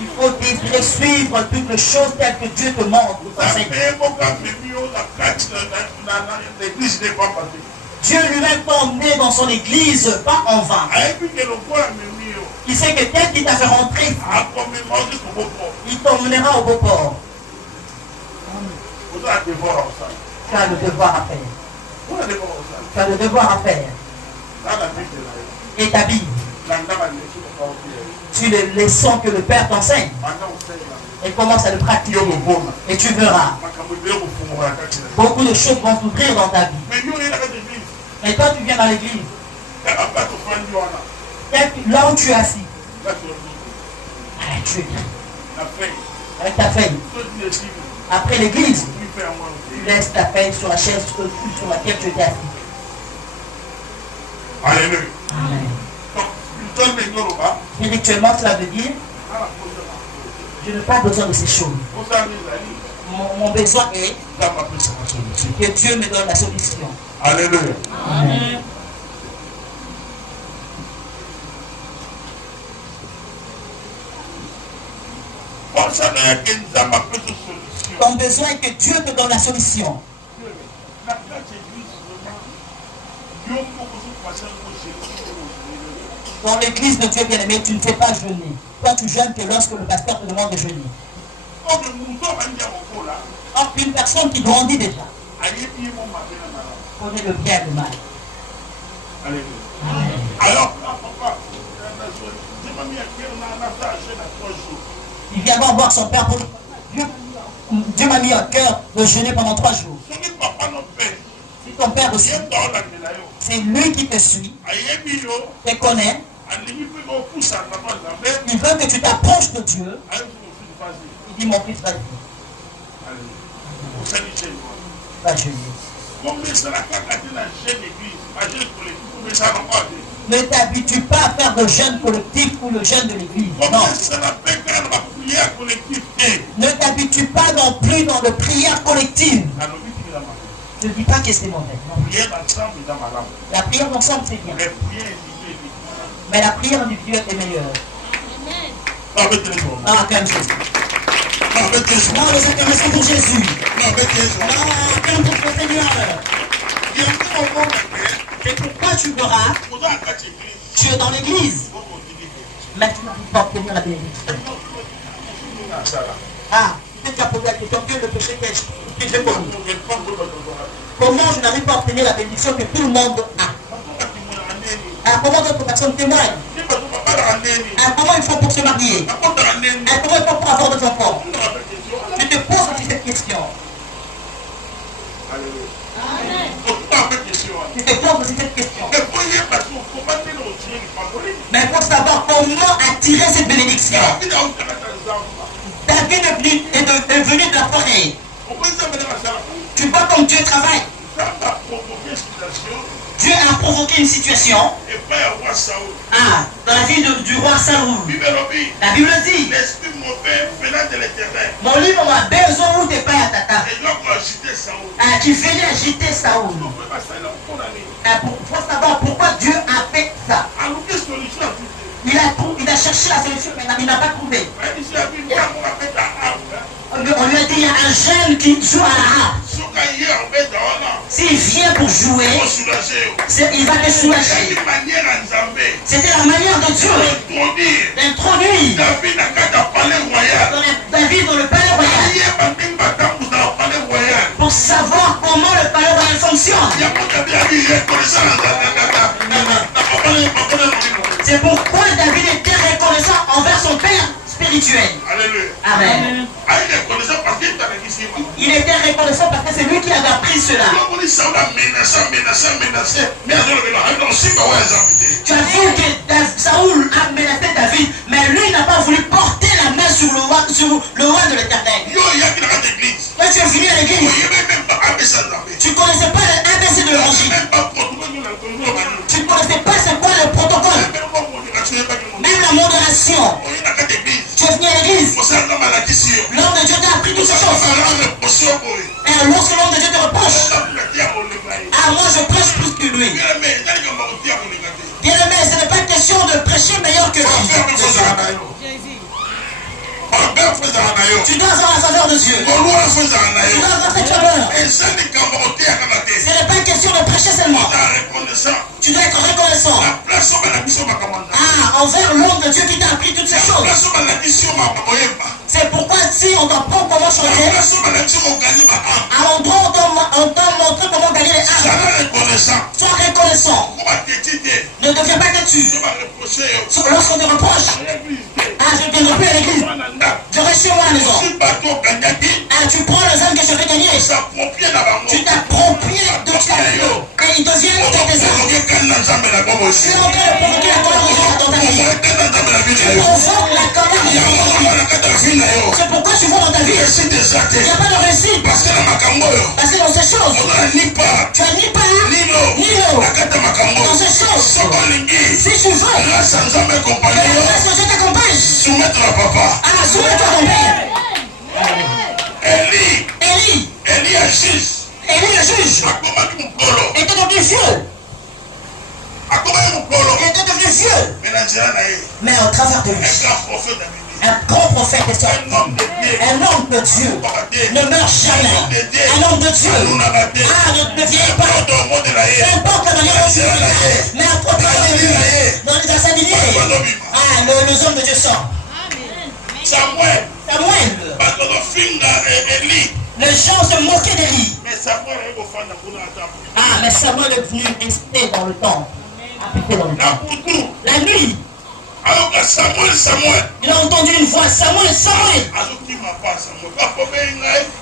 Il faut désirer suivre toutes les choses telles que Dieu te montre. Dieu lui-même t'a emmené dans son église, pas en vain. Il sait que tel qui t'a fait rentrer, il t'emmènera au beau port. Tu as le devoir à faire. Tu as le devoir à faire. Et ta Bible, tu le laissons que le Père t'enseigne. Et commence à le pratiquer. Et tu verras. Beaucoup de choses vont s'ouvrir dans ta vie. Et toi, tu viens dans l'église. Là où tu es assis. Tu es bien. Avec ta feuille. Après l'église, tu laisses ta feuille sur la chaise sur laquelle tu étais assis. Alléluia. Spirituellement, cela veut dire je n'ai pas besoin de ces choses. Mon besoin est que Dieu me donne la solution. Alléluia. Amen. Ton besoin est que Dieu te donne la solution. Dans l'église de Dieu bien-aimé, tu ne fais pas jeûner. Toi, tu jeûnes que lorsque le pasteur te demande de jeûner. Or, une personne qui grandit déjà connaît le bien et le mal. Alors, il vient voir son père pour Dieu m'a mis à cœur de jeûner pendant 3 jours. Si ton père aussi, c'est lui qui te suit, te connaît, il veut que tu t'approches de Dieu. Il dit mon fils, vas-y. Va jeûner. Ne t'habitue pas à faire de jeûne collectif ou le jeûne de l'église. Non. Ne t'habitue pas non plus dans de prières collectives. Je ne dis pas que c'est mauvais. Non. La prière d'ensemble, c'est bien. Mais la prière individuelle est meilleure. Non, acclame Jésus. Non, les acclamations pour Jésus. Non, acclame pour le Seigneur. C'est pourquoi tu verras, tu es dans l'église. Mais tu n'arrives pas à obtenir la bénédiction. Ah, peut-être tu as posé la question, quel est le péché que j'ai commis? Comment je n'arrive pas à obtenir la bénédiction que tout le monde a? Ah, comment d'autres personnes témoignent? Ah, comment ils font pour se marier? Ah, comment ils font pour avoir des enfants? Je te pose aussi cette question. Je te pose aussi cette question. Mais il faut savoir comment attirer cette bénédiction. David est venu de la forêt. Tu vois comme Dieu travaille. Dieu a provoqué une situation. Ah, dans la vie du roi Saoul. La Bible dit. Mon livre m'a besoin de pas à tata. Ah, qui venait agiter Saoul. Il faut savoir pourquoi Dieu a fait ça. Il a cherché la solution, mais il n'a pas trouvé. On lui a dit, il y a un jeune qui joue à la harpe. S'il vient pour jouer, il va te soulager. C'était la manière de Dieu d'introduire David dans le palais royal. Pour savoir comment le palais royal fonctionne. C'est pourquoi David était reconnaissant envers son père spirituel. Amen. Il était reconnaissant parce que c'est lui qui avait appris cela. Tu as vu que Saoul a menacé David, mais lui n'a pas voulu porter la main sur le roi de l'Éternel. Toi, tu es venu à l'église. Tu ne connaissais pas l'ABC de l'évangile. Tu ne connaissais pas c'est quoi le protocole. Même la modération. Tu es venu à l'église. L'homme de Dieu t'a appris toutes ces choses. Et lorsque l'homme de Dieu te reproche, ah, moi je prêche plus que lui. Bien-aimé, ce n'est pas question de prêcher meilleur que lui. Tu dois avoir la faveur de Dieu. Tu dois avoir cette faveur. Ce n'est pas une question de prêcher prêcher seulement. Tu dois être reconnaissant. Ah, envers l'homme de Dieu qui t'a appris toutes ces choses. C'est pourquoi si on t'apprend comment chanter, à l'endroit on t'a montré comment gagner les âmes. Sois reconnaissant. Ne deviens pas têtu. Lorsqu'on te reproche, ah, je ne viendrai plus à l'église. Je reste chez moi à la maison. Ah, tu prends les âmes que je vais gagner. Tu t'appropries de tes âmes. Et ils deviennent tes âmes. Tu es en train de provoquer la colère de Dieu dans ta vie. Tu provoques la colère de Dieu. C'est pourquoi tu vois dans ta vie, il n'y a pas de réussite. Parce que dans ces choses, tu n'as ni part, ni l'eau. Dans ces choses, si tu veux, que Dieu t'accompagne. Soumettre à papa. Ah, soumets-toi à ton père. Élie est juge. Élie le juge. Il était devenu vieux. Il était devenu vieux. Mais au travers de lui, un grand prophète est sorti. Un homme de Dieu ne meurt jamais. Un homme de Dieu. Ah, ne vieillit pas. N'importe la manière dont tu veux. Mais au travers de lui, dans sa lignée, ah, les hommes de Dieu sortent. Samuel. Les gens se moquaient d'Élie. Mais Samuel est ah, mais Samuel est venu rester dans le temps. La nuit. Alors que Samuel. Il a entendu une voix. Samuel.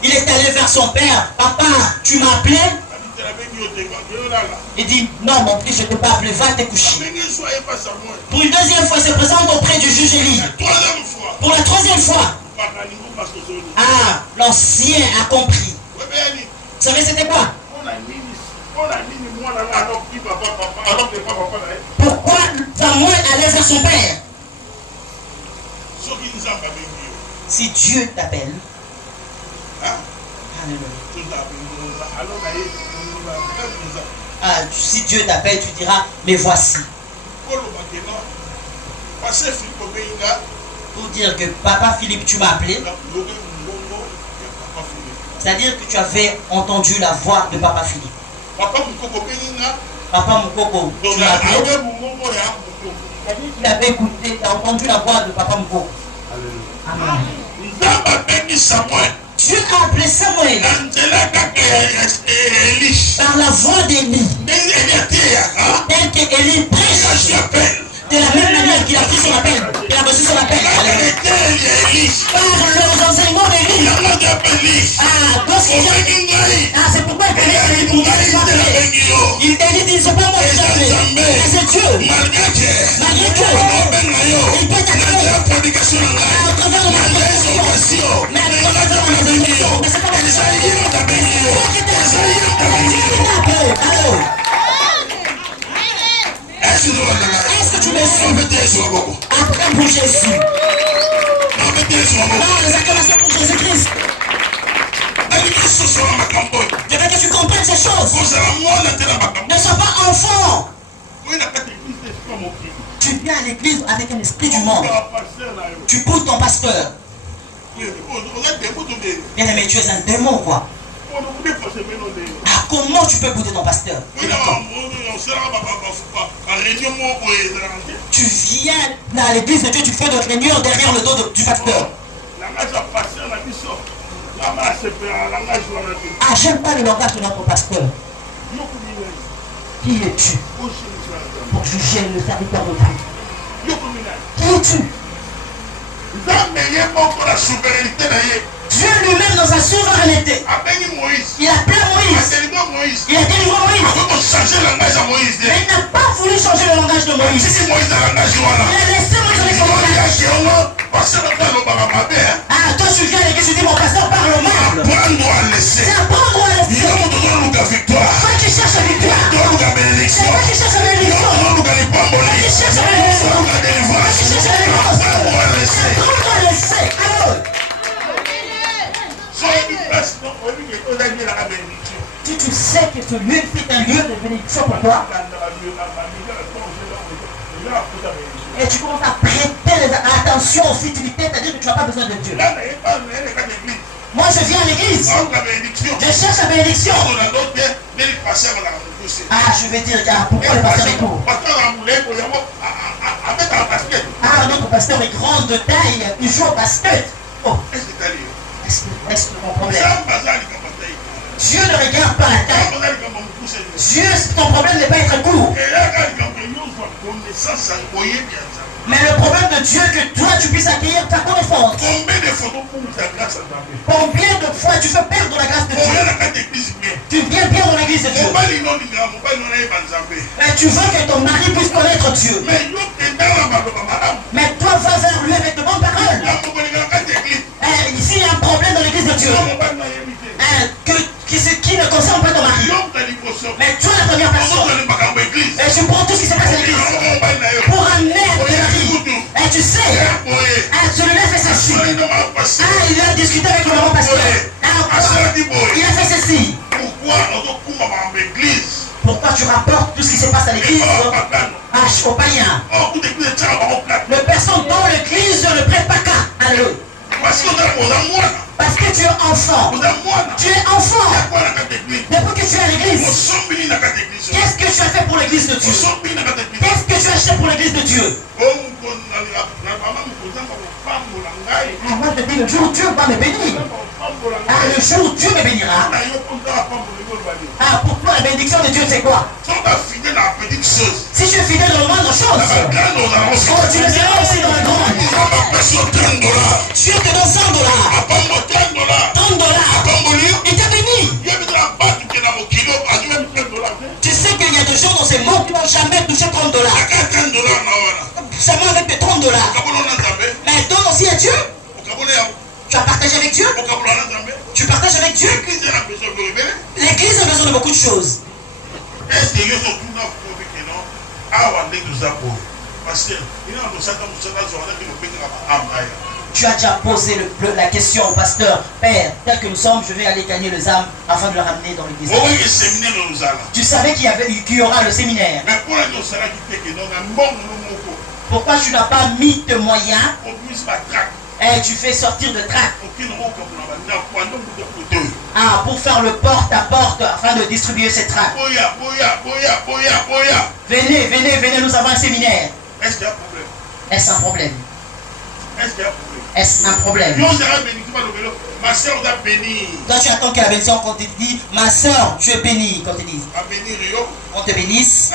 Il est allé vers son père. Papa, tu m'as appelé? Il dit, non mon fils, je ne t'ai pas appelé, va te coucher. Pour une deuxième fois, il se présente auprès du juge Élie. Pour la troisième fois. Ah, l'ancien a compris. Vous savez c'était quoi? Pourquoi Samuel allait vers son père? Si Dieu t'appelle, ah, si Dieu t'appelle, tu diras, mais voici. Pour dire que Papa Philippe, tu m'as appelé. C'est-à-dire que tu avais entendu la voix de Papa Philippe. Papa Moukoko, tu m'as appelé. Il avait écouté, tu as entendu la voix de Papa Moukoko. Amen. Dieu a appelé Samuel par la voix d'Élie. Tel qu'Élie prêche. De la même manière qu'il a pris son appel, il a reçu son appel. Par les enseignements d'Élie. Ah, lorsqu'il vient. Ah, c'est pourquoi il connaît Élie pour dire qu'il va appeler. Il dit, c'est pas moi qui t'ai appelé, mais c'est Dieu. Malgré que, il peut t'appeler. Ah, au travers de ma prédication. Mais à travers de mon enseignement. Mais c'est pas moi qui t'ai appelé. Allô. Est-ce que tu me suis? Après pour Jésus. Non, les acclamations pour Jésus-Christ. Je veux que tu comprennes ces choses. Ne sois pas enfant. Tu viens à l'église avec un esprit du monde. Tu boudes ton pasteur. Bien aimé, tu es un démon, quoi. Ah, comment tu peux bouder ton pasteur? Tu viens dans l'église de Dieu, tu fais de réunion derrière le dos du pasteur. Ah, j'aime pas le langage de notre pasteur. Qui es-tu pour juger le serviteur de Dieu? Qui es-tu? Dieu lui-même dans sa souveraineté. Il a appelé Moïse. Il a délivré Moïse. Mais il n'a pas voulu changer le langage de Moïse. Il a laissé Moïse avec son langage. Ah, toi tu viens à l'église, tu dis mon pasteur parle mal. C'est apprendre à laisser. Toi qui cherches la victoire. C'est toi qui cherches la bénédiction. Toi qui cherches la bénédiction. Toi qui cherches la délivrance. Apprendre à laisser. Alors. Si tu sais que ce lieu est un lieu de bénédiction pour toi, et tu commences à prêter attention aux futilités, c'est-à-dire que tu n'as pas besoin de Dieu. Moi je viens à l'église, je cherche la bénédiction. Ah, je vais dire, pourquoi le pasteur est court? Ah, notre pasteur est grand de taille, il joue au basket. Oh, est-ce que mon problème? Dieu ne regarde pas la taille. Dieu, ton problème n'est pas être court. Mais le problème de Dieu, que toi tu puisses accueillir ta connaissance. Combien de fois tu fais perdre la grâce de Dieu? Tu viens bien dans l'église de Dieu. Mais tu veux que ton mari puisse connaître Dieu. Mais toi, va vers lui avec de bonnes paroles. Ici, il y a un problème dans l'église de Dieu. Qui ne concerne pas ton mari. Mais toi, la première personne. Et tu prends tout ce qui se passe à l'église pour amener à ton mari. Et tu sais, tu le laisses faire ceci. Il a discuté avec le maman pasteur. Il a fait ceci. Pourquoi tu rapportes tout ce qui se passe à l'église aux païens? Les personnes dans l'église ne prêtent pas qu'à. Alléluia. Parce que tu es enfant. Tu es enfant. Depuis que tu es à l'église, qu'est-ce que tu as fait pour l'église de Dieu? Qu'est-ce que tu as acheté pour l'église de Dieu? Moi je te dis, le jour où Dieu va me bénir. Le jour où Dieu me bénira. Pour toi la bénédiction de Dieu c'est quoi? Si tu es fidèle dans le moindre chose, tu le seras aussi dans la grande. Dieu te donne 100 dollars. 30 dollars. Il t'a béni. Tu sais qu'il y a des gens dans ces mondes qui n'ont jamais touché 30 dollars. Seulement avec des 30 dollars. Mais donne aussi à Dieu. Tu as partagé avec Dieu. Tu partages avec Dieu. L'église a besoin de beaucoup de choses. Tu as déjà posé la question au pasteur. Père, tel que nous sommes, je vais aller gagner les âmes afin de les ramener dans l'église. Tu savais qu'il y aura le séminaire. Pourquoi tu n'as pas mis de moyens et tu fais sortir de tract pour faire le porte-à-porte afin de distribuer ces tracts? Venez, venez, venez, nous avons un séminaire. Est-ce un problème? Est-ce un problème? Toi tu attends que la bénédiction qu'on te dit, ma soeur, tu es bénie, qu'on te dise. On te bénisse.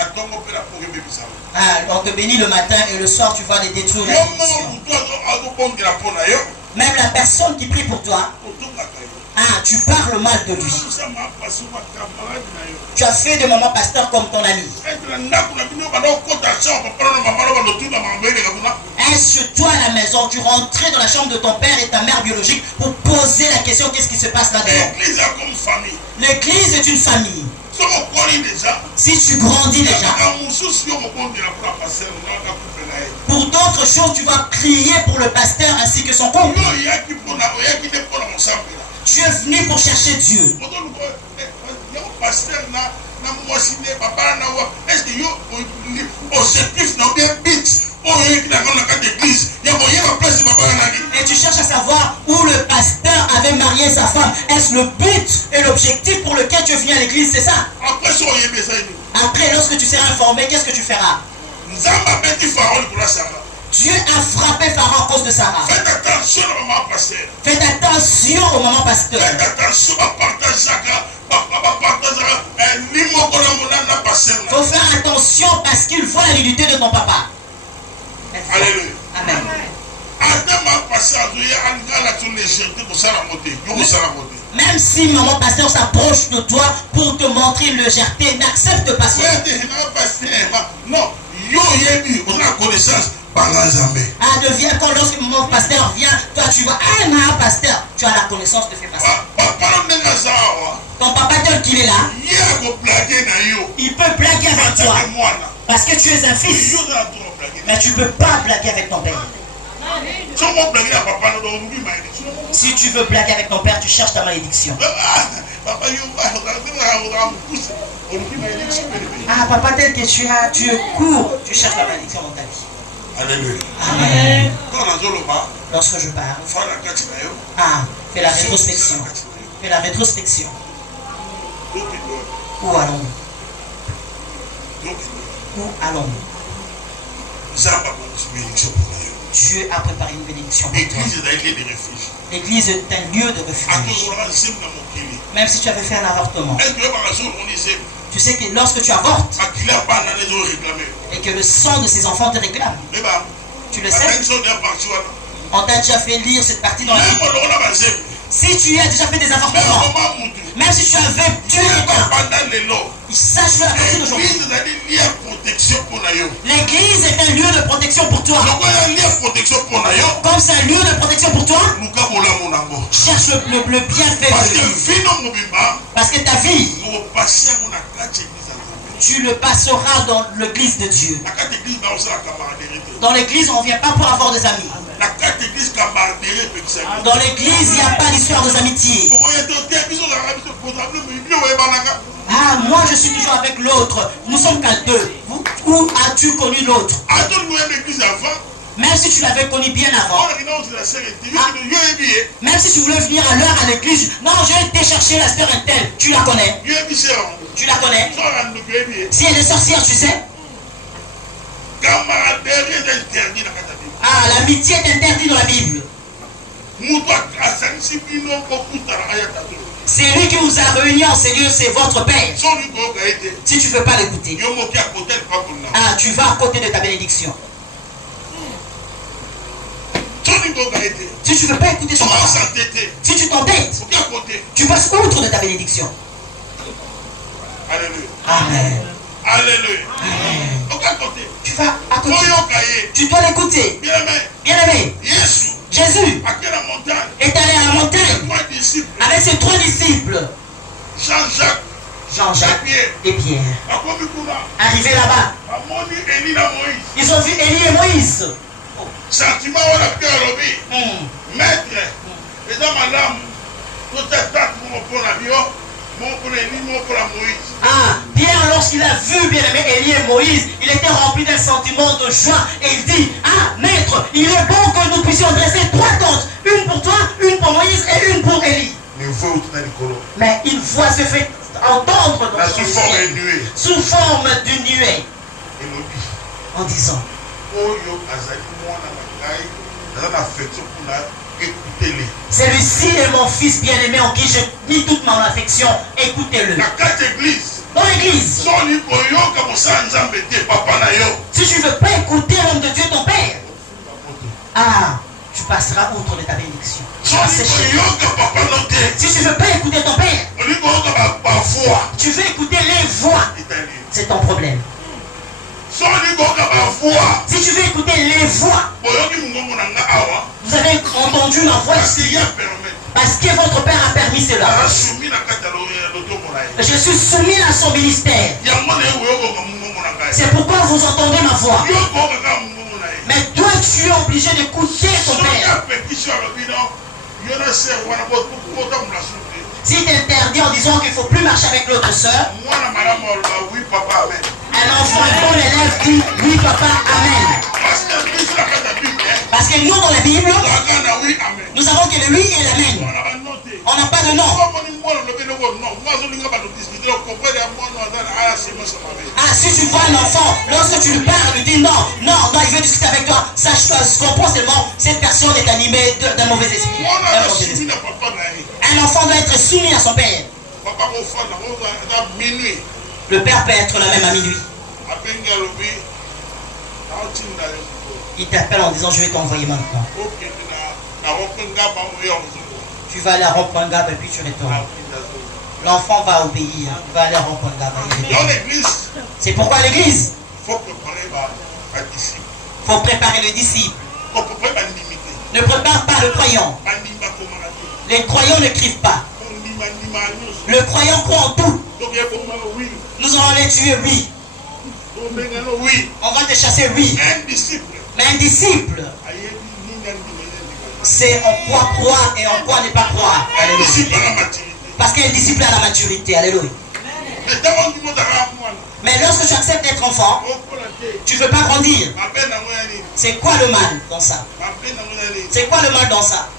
On te bénit le matin et le soir tu vas les détruire. Même la personne qui prie pour toi, tu parles mal de lui. Tu as fait de maman pasteur comme ton ami. Est-ce que toi à la maison, tu rentrais dans la chambre de ton père et ta mère biologique pour poser la question qu'est-ce qui se passe là-dedans? L'église est une famille. Si tu grandis déjà, pour d'autres choses, tu vas prier pour le pasteur ainsi que son couple. Tu es venu pour chercher Dieu. Et tu cherches à savoir où le pasteur avait marié sa femme. Est-ce le but et l'objectif pour lequel tu es venu à l'église? C'est ça. Après, lorsque tu seras informé, qu'est-ce que tu feras? Dieu a frappé Pharaon à cause de Sarah. Faites attention au maman pasteur. Faites attention au maman pasteur. Faites attention à partager. Il faut faire attention parce qu'il voit la nudité de ton papa. Alléluia. Amen. Même si maman pasteur s'approche de toi pour te montrer une légèreté, n'accepte pas ça. Non, on a connaissance. Devient quand lorsque mon pasteur vient, toi tu vas, maman pasteur, tu as la connaissance de faire pasteur. Ton papa tel qu'il est là, il peut blaguer avec toi parce que tu es un fils. Mais tu ne peux pas blaguer avec ton père. Si tu veux blaguer avec ton père, tu cherches ta malédiction. Papa tel que tu es court, tu cherches la malédiction dans ta vie. Alléluia. Amen. Lorsque je parle, fais la rétrospection. Fais la rétrospection. Où allons-nous? Où allons-nous? Dieu a préparé une bénédiction pour toi. L'église est un lieu de refuge. Même si tu avais fait un avortement. Tu sais que lorsque tu avortes et que le sang de ses enfants te réclame, tu le sais, on t'a déjà fait lire cette partie dans la Bible. Si tu as déjà fait des avortements, même si tu avais tué quelqu'un, sache-le à partir d'aujourd'hui. L'église est un lieu de protection pour toi. Comme c'est un lieu de protection pour toi, cherche le bienfait de l'église. Parce que ta vie, tu le passeras dans l'église de Dieu. Dans l'église, on ne vient pas pour avoir des amis. Dans l'église, il n'y a pas d'histoire des amitiés. Ah, moi je suis toujours avec l'autre. Nous sommes qu'à deux. Où as-tu connu l'autre? Même si tu l'avais connu bien avant. Même si tu voulais venir à l'heure à l'église. Non, j'ai été chercher la sœur Intel. Tu la connais? Tu la connais? Si elle est sorcière, tu sais? Ah, l'amitié est interdite dans la Bible. C'est lui qui vous a réunis en ces lieux, c'est votre Père. Si tu ne veux pas l'écouter, ah, tu vas à côté de ta bénédiction. Si tu ne veux pas écouter son parole, si tu t'entêtes, tu passes outre de ta bénédiction. Alléluia. Amen. Alléluia. Amen. Tu vas à côté. Tu dois l'écouter. Bien-aimé. Jésus est allé à la montagne avec ses 3 disciples. Jean-Jacques et Pierre. Arrivé là-bas, ils ont vu Élie et Moïse. Maître, ah, Pierre, lorsqu'il a vu bien-aimé Élie et Moïse, il était rempli d'un sentiment de joie et il dit: ah, maître, il est bon que nous puissions dresser 3 tentes, une pour toi, une pour Moïse et une pour Élie. Mais une voix se fait entendre dans son ciel, sous forme d'une nuée, en disant: celui-ci est mon fils bien-aimé en qui j'ai mis toute mon affection, écoutez-le. Dans l'église, si tu ne veux pas écouter l'homme de Dieu, ton Père, ah, tu passeras outre de ta bénédiction. Si tu ne veux pas écouter ton Père, tu veux écouter les voix, c'est ton problème. Si tu veux écouter les voix, vous avez entendu ma voix ici, parce que votre Père a permis cela. Je suis soumis à son ministère. C'est pourquoi vous entendez ma voix. Mais toi, tu es obligé d'écouter ton Père. Si tu t'interdis en disant qu'il ne faut plus marcher avec l'autre soeur, un enfant, un bon élève dit: oui papa, amen. Parce que nous dans la Bible, nous avons que le oui et l'amen. On n'a pas de nom. Ah, si tu vois un enfant, lorsque tu lui parles, il dit non, il veut discuter avec toi. Sache-toi, je comprends seulement, cette personne est animée d'un mauvais esprit. Un enfant doit être soumis à son père. Le père peut être la même à minuit. Il t'appelle en disant: je vais t'envoyer maintenant. Tu vas aller à Rompangab et puis tu retournes. L'enfant va obéir. Il va aller à Rompangab. C'est pourquoi à l'église, il faut préparer le disciple. Ne prépare pas le croyant. Les croyants ne crient pas. Le croyant croit en tout. Nous allons les tuer, oui. On va te chasser, oui. Mais un disciple, c'est en quoi croire et en quoi ne pas croire. Alléluia. Parce qu'un disciple a la maturité. Alléluia. Mais lorsque tu acceptes d'être enfant, tu ne veux pas grandir. C'est quoi le mal dans ça? C'est quoi le mal dans ça?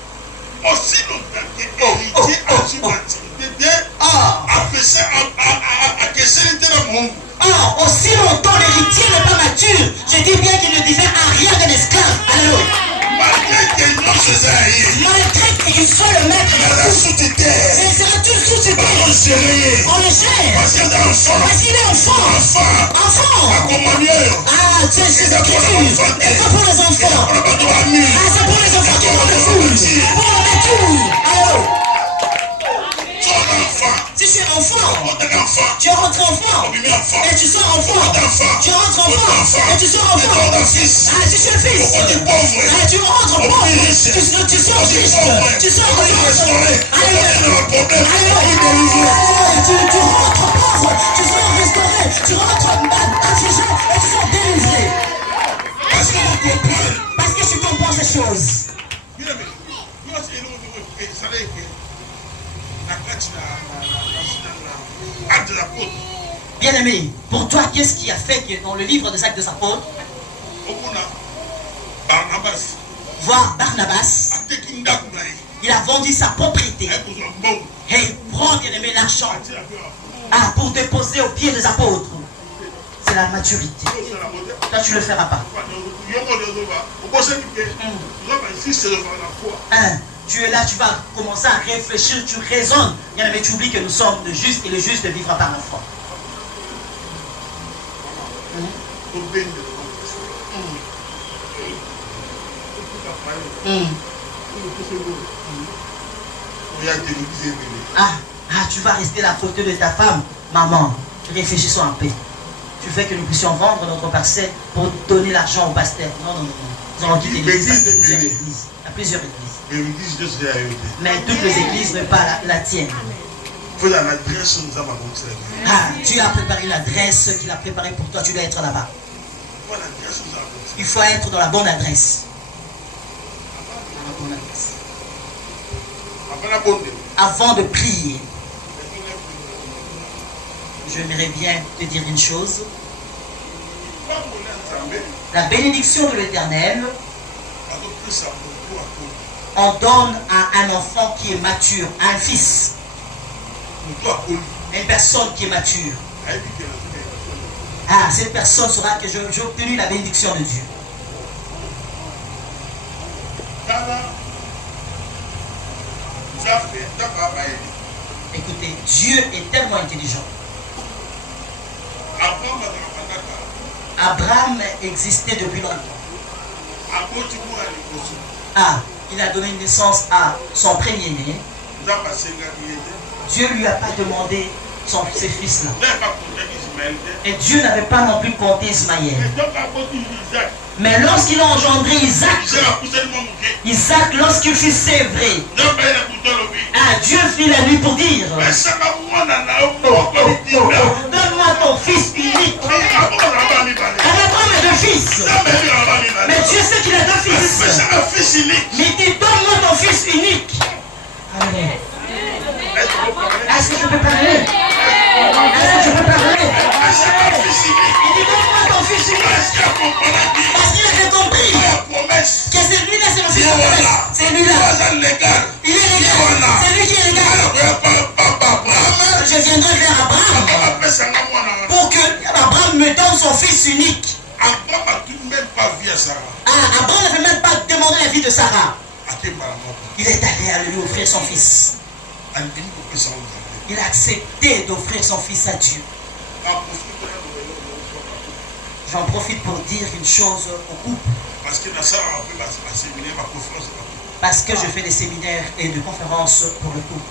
Aussi longtemps l'héritier n'est pas mature, je dis bien qu'il ne devient à rien de l'esclave. Alléluia. Malgré qu'il soit le maître, il sera toujours sous-tutelle. On le gère. Parce qu'il est enfant. Enfant. Ah, c'est l'écriture. Et pas pour les enfants. Ah, c'est pour les enfants qui font le fou. Pour le mature. Alléluia. Si tu es enfant, tu rentres enfant et tu sors enfant. Tu rentres enfant et tu sors enfant. Ah, si tu es fils, ah, tu rentres pauvre. Tu sors riche. Tu sors Alléluia. Tu rentres pauvre. Tu sors restauré. Tu rentres affligé et tu sors délivré. Parce que tu comprends ces choses. Bien-aimé, pour toi, qu'est-ce qui a fait que dans le livre des Actes des Apôtres, voir Barnabas, il a vendu sa propriété et il prend, bien-aimé, l'argent pour déposer aux pieds des apôtres. C'est la maturité. Toi, tu ne le feras pas. Tu es là, tu vas commencer à réfléchir, tu raisonnes. Bien-aimé, tu oublies que nous sommes le juste et le juste ne vivra par la foi. Tu vas rester à la fauteuil de ta femme. Maman, réfléchissons un peu. Tu fais que nous puissions vendre notre parcelle pour donner l'argent au pasteur. Non. Nous allons quitter l'église. Il y a plusieurs églises. Mais toutes les églises ne pas la tienne. Tu as préparé l'adresse qu'il a préparée pour toi. Tu dois être là-bas. Il faut être dans la bonne adresse. Avant de prier, j'aimerais bien te dire une chose. La bénédiction de l'Éternel, on donne à un enfant qui est mature, à un fils, une personne qui est mature. Cette personne saura que j'ai obtenu la bénédiction de Dieu. Écoutez, Dieu est tellement intelligent. Abraham existait depuis longtemps. Il a donné naissance à son premier-né. Dieu ne lui a pas demandé ses fils-là. Et Dieu n'avait pas non plus compté Ismaël. Mais lorsqu'il a engendré Isaac, lorsqu'il fut sévré, Dieu fit la nuit pour dire, donne-moi ton fils unique. Abraham a deux fils. Mais Dieu sait qu'il a deux fils. Mais il dit, donne-moi ton fils unique. Est-ce que je peux parler? Est-ce que je peux parler? Il dit, donne-moi ton fils unique. Parce qu'il avait compris que celui-là, c'est le fils de promesse. C'est lui-là. Il est légal. C'est lui qui est légal. Je viendrai vers Abraham pour que Abraham me donne son fils unique. Abraham n'avait même pas demandé la vie de Sarah. Il est allé à lui offrir son fils. Il a accepté d'offrir son fils à Dieu. J'en profite pour dire une chose au couple. Parce que je fais des séminaires et des conférences pour le couple.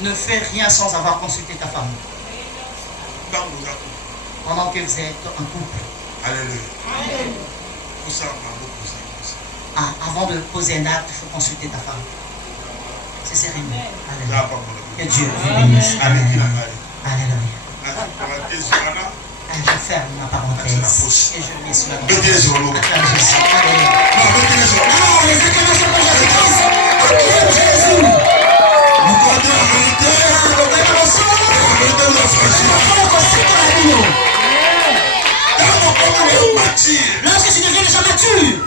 Ne fais rien sans avoir consulté ta femme. Pendant que vous êtes un couple. Alléluia. Avant de poser un acte, il faut consulter ta femme. C'est sérieux. Alléluia. Que Dieu vous bénisse. Alléluia. Je ferme ma parenthèse et je mets sur la main. Les acclamations pour Jésus-Christ. Jésus. Nous comptons la vérité. Lorsque tu deviens déjà mature,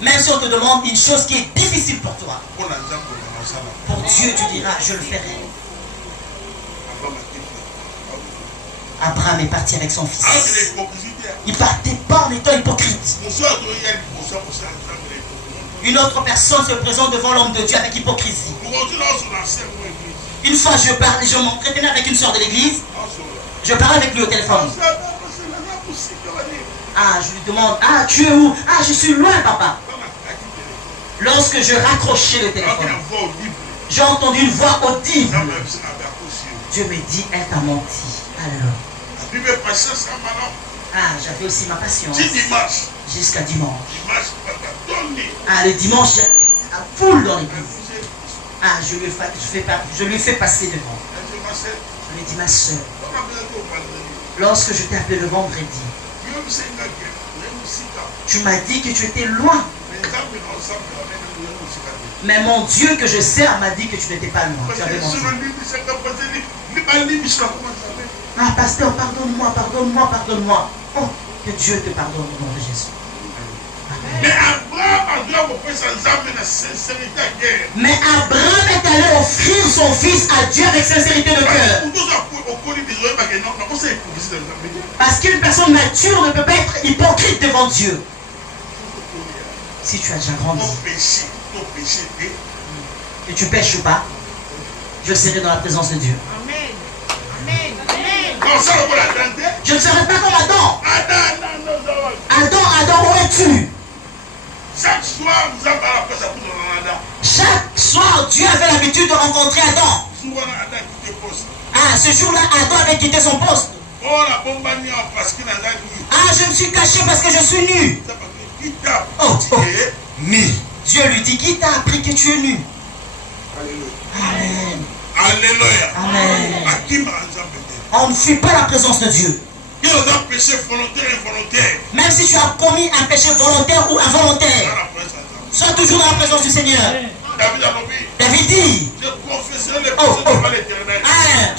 même si on te demande une chose qui est difficile, difficile pour toi. Pour Dieu, tu diras, je le ferai. Abraham est parti avec son fils. Il ne partait pas en étant hypocrite. Une autre personne se présente devant l'homme de Dieu avec hypocrisie. Une fois, je m'entretenais avec une soeur de l'église. Je parlais avec lui au téléphone. Ah, je lui demande, ah, tu es où? Ah, je suis loin, papa. Lorsque je raccrochais le téléphone, j'ai entendu une voix audible. Dieu me dit, elle t'a menti. Alors, ah, j'avais aussi ma patience. Jusqu'à dimanche. Ah, le dimanche, il y a la foule dans l'église. Ah, je lui ai fait passer devant. Je lui ai dit, ma soeur, lorsque je t'ai appelé le vendredi, tu m'as dit que tu étais loin. Mais mon Dieu que je sers m'a dit que tu n'étais pas loin. Tu avais menti. Ah, pasteur, pardonne-moi, pardonne-moi, pardonne-moi. Oh, que Dieu te pardonne au nom de Jésus. Mais Abraham est allé offrir son fils à Dieu avec sincérité de cœur. Parce qu'une personne mature ne peut pas être hypocrite devant Dieu. Si tu as déjà grandi et tu pêches ou pas, je serai dans la présence de Dieu. Je ne serai pas comme Adam. Adam, où es-tu? Chaque soir, Dieu avait l'habitude de rencontrer Adam. Ah, ce jour-là, Adam avait quitté son poste. Ah, je me suis caché parce que je suis nu. Oh. Dieu lui dit, qui t'a appris que tu es nu? Amen. Alléluia. Amen. On ne fuit pas la présence de Dieu. Même si tu as commis un péché volontaire ou involontaire, sois toujours dans la présence du Seigneur. David dit, je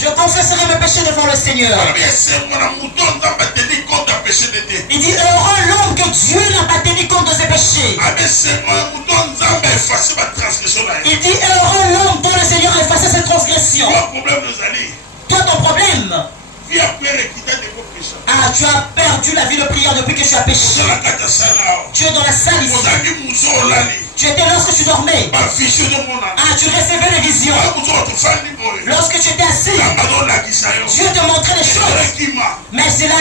confesserai mes péchés devant le Seigneur. Il dit, heureux l'homme que Dieu n'a pas tenu compte de ses péchés. Il dit, heureux l'homme dont le Seigneur a effacé ses transgressions. Toi, ton problème, ah, tu as perdu la vie de prière depuis que tu as péché. Tu es dans la salle ici. Tu étais lorsque tu dormais. Ah, tu recevais les visions. Lorsque tu étais assis, Dieu te montrait les choses. Mais c'est là,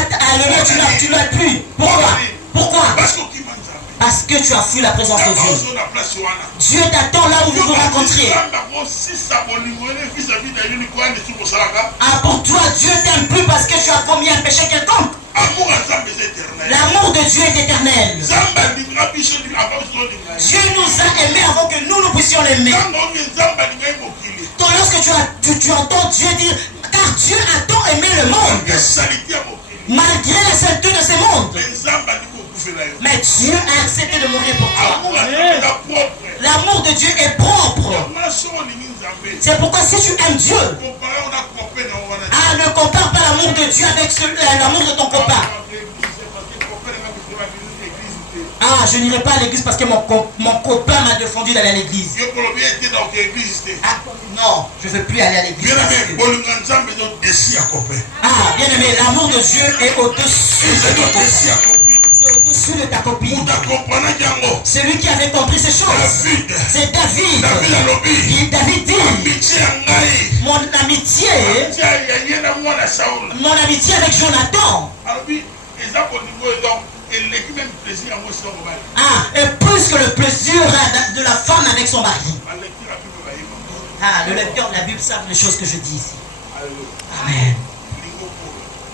tu l'as plus. Pourquoi? Parce que tu as fui la présence de Dieu. Dieu t'attend là où vous vous rencontrez. Ah, pour toi, Dieu t'aime plus parce que tu as commis un péché quelconque. L'amour de Dieu est éternel. Dieu nous a aimés avant que nous puissions l'aimer. Donc lorsque tu entends Dieu dire, car Dieu a tant aimé le monde, malgré la saleté de ce monde, mais Dieu a accepté de mourir pour toi. L'amour de Dieu est propre. C'est pourquoi si tu aimes Dieu, ne compare pas l'amour de Dieu avec l'amour de ton copain. Ah, je n'irai pas à l'église parce que mon copain m'a défendu d'aller à l'église. Ah, non, je ne veux plus aller à l'église. Ah, bien aimé, l'amour de Dieu est au-dessus de ton copain. C'est au-dessus de ta copine. Celui qui avait compris ces choses, c'est David. David dit, mon amitié avec Jonathan, et plus que le plaisir de la femme avec son mari. Ah, le lecteur de la Bible savent les choses que je dis ici. Amen.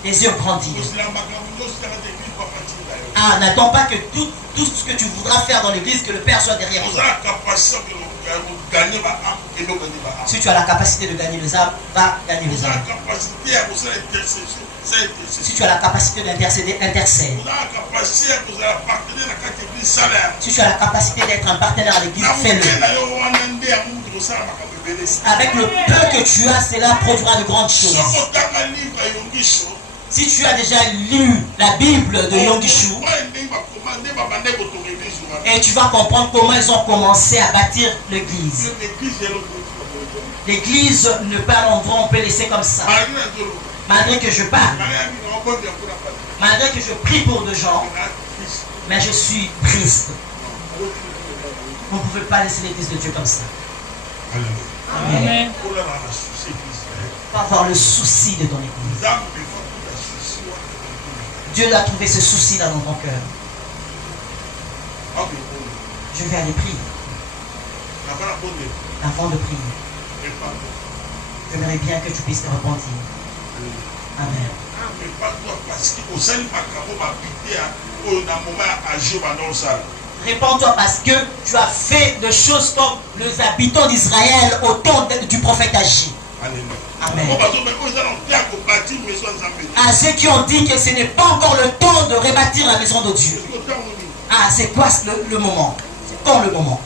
Les yeux grandissent. Ah, n'attends pas que tout ce que tu voudras faire dans l'église, que le Père soit derrière toi. Si tu as la capacité de gagner les âmes, va gagner les âmes. Si tu as la capacité d'intercéder, intercède. Si tu as la capacité d'être un partenaire à l'église, fais-le. Avec le peu que tu as, cela produira de grandes choses. Si tu as déjà lu la Bible de Yongishu Et tu vas comprendre comment ils ont commencé à bâtir l'église. L'église ne pas un endroit on peut laisser comme ça. Malgré que je parle, malgré que je prie pour des gens, mais je suis triste. Vous ne pouvez pas laisser l'église de Dieu comme ça. Amen. Pas avoir le souci de ton église. Dieu a trouvé ce souci dans ton cœur. Je vais aller prier. Avant de prier, j'aimerais bien que tu puisses te repentir. Amen. Répands-toi parce que tu as fait des choses comme les habitants d'Israël au temps du prophète Agi. Amen. À ceux qui ont dit que ce n'est pas encore le temps de rebâtir la maison de Dieu. Ah, c'est quoi le moment? C'est quand le moment?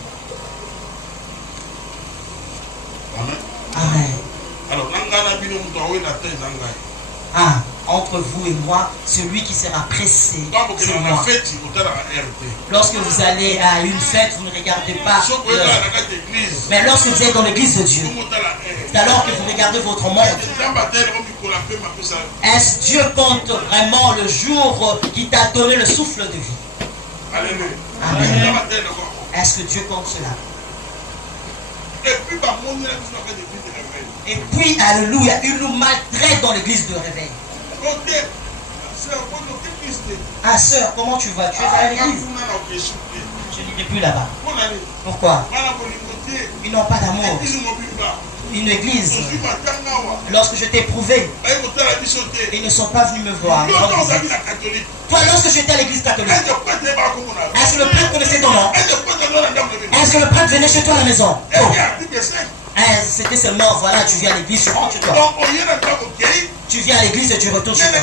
Amen. Ah, entre vous et moi, celui qui sera pressé, c'est moi. Lorsque vous allez à une fête, vous ne regardez pas mais lorsque vous êtes dans l'église de Dieu, c'est alors que vous regardez votre monde. Est-ce Dieu compte vraiment le jour qui t'a donné le souffle de vie? Amen. Est-ce que Dieu compte cela? Et puis, alléluia, il nous maltraite dans l'église de réveil. Ah, sœur, comment tu vas? Tu es à l'église? Je n'irai plus là-bas. Pourquoi? Ils n'ont pas d'amour. Une église, lorsque je t'ai éprouvé, ils ne sont pas venus me voir. Toi, lorsque j'étais à l'église catholique, est-ce que le prêtre connaissait ton nom? Est-ce que le prêtre venait chez toi à la maison? C'était seulement, voilà, tu viens à l'église, tu rentres chez toi. Tu viens à l'église et tu retournes chez toi.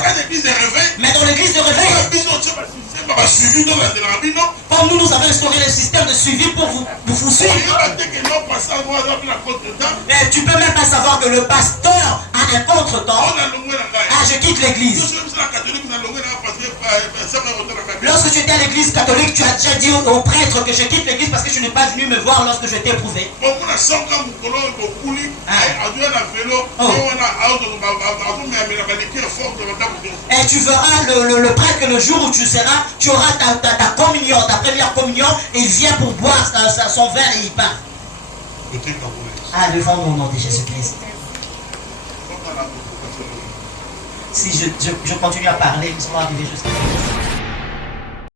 Mais dans l'église de réveil, comme nous avons instauré le système de suivi pour vous suivre. Et tu peux même pas savoir que le pasteur a un contre-temps. Ah, je quitte l'église. Lorsque tu étais à l'église catholique, tu as déjà dit au prêtre que je quitte l'église parce que tu n'es pas venu me voir lorsque je t'ai éprouvé. Et tu verras le prêtre le jour où tu seras, tu auras ta communion, ta première communion, et il vient pour boire son verre et il part. Ah, devant mon nom de Jésus-Christ. Si je continue à parler, nous allons arriver jusqu'à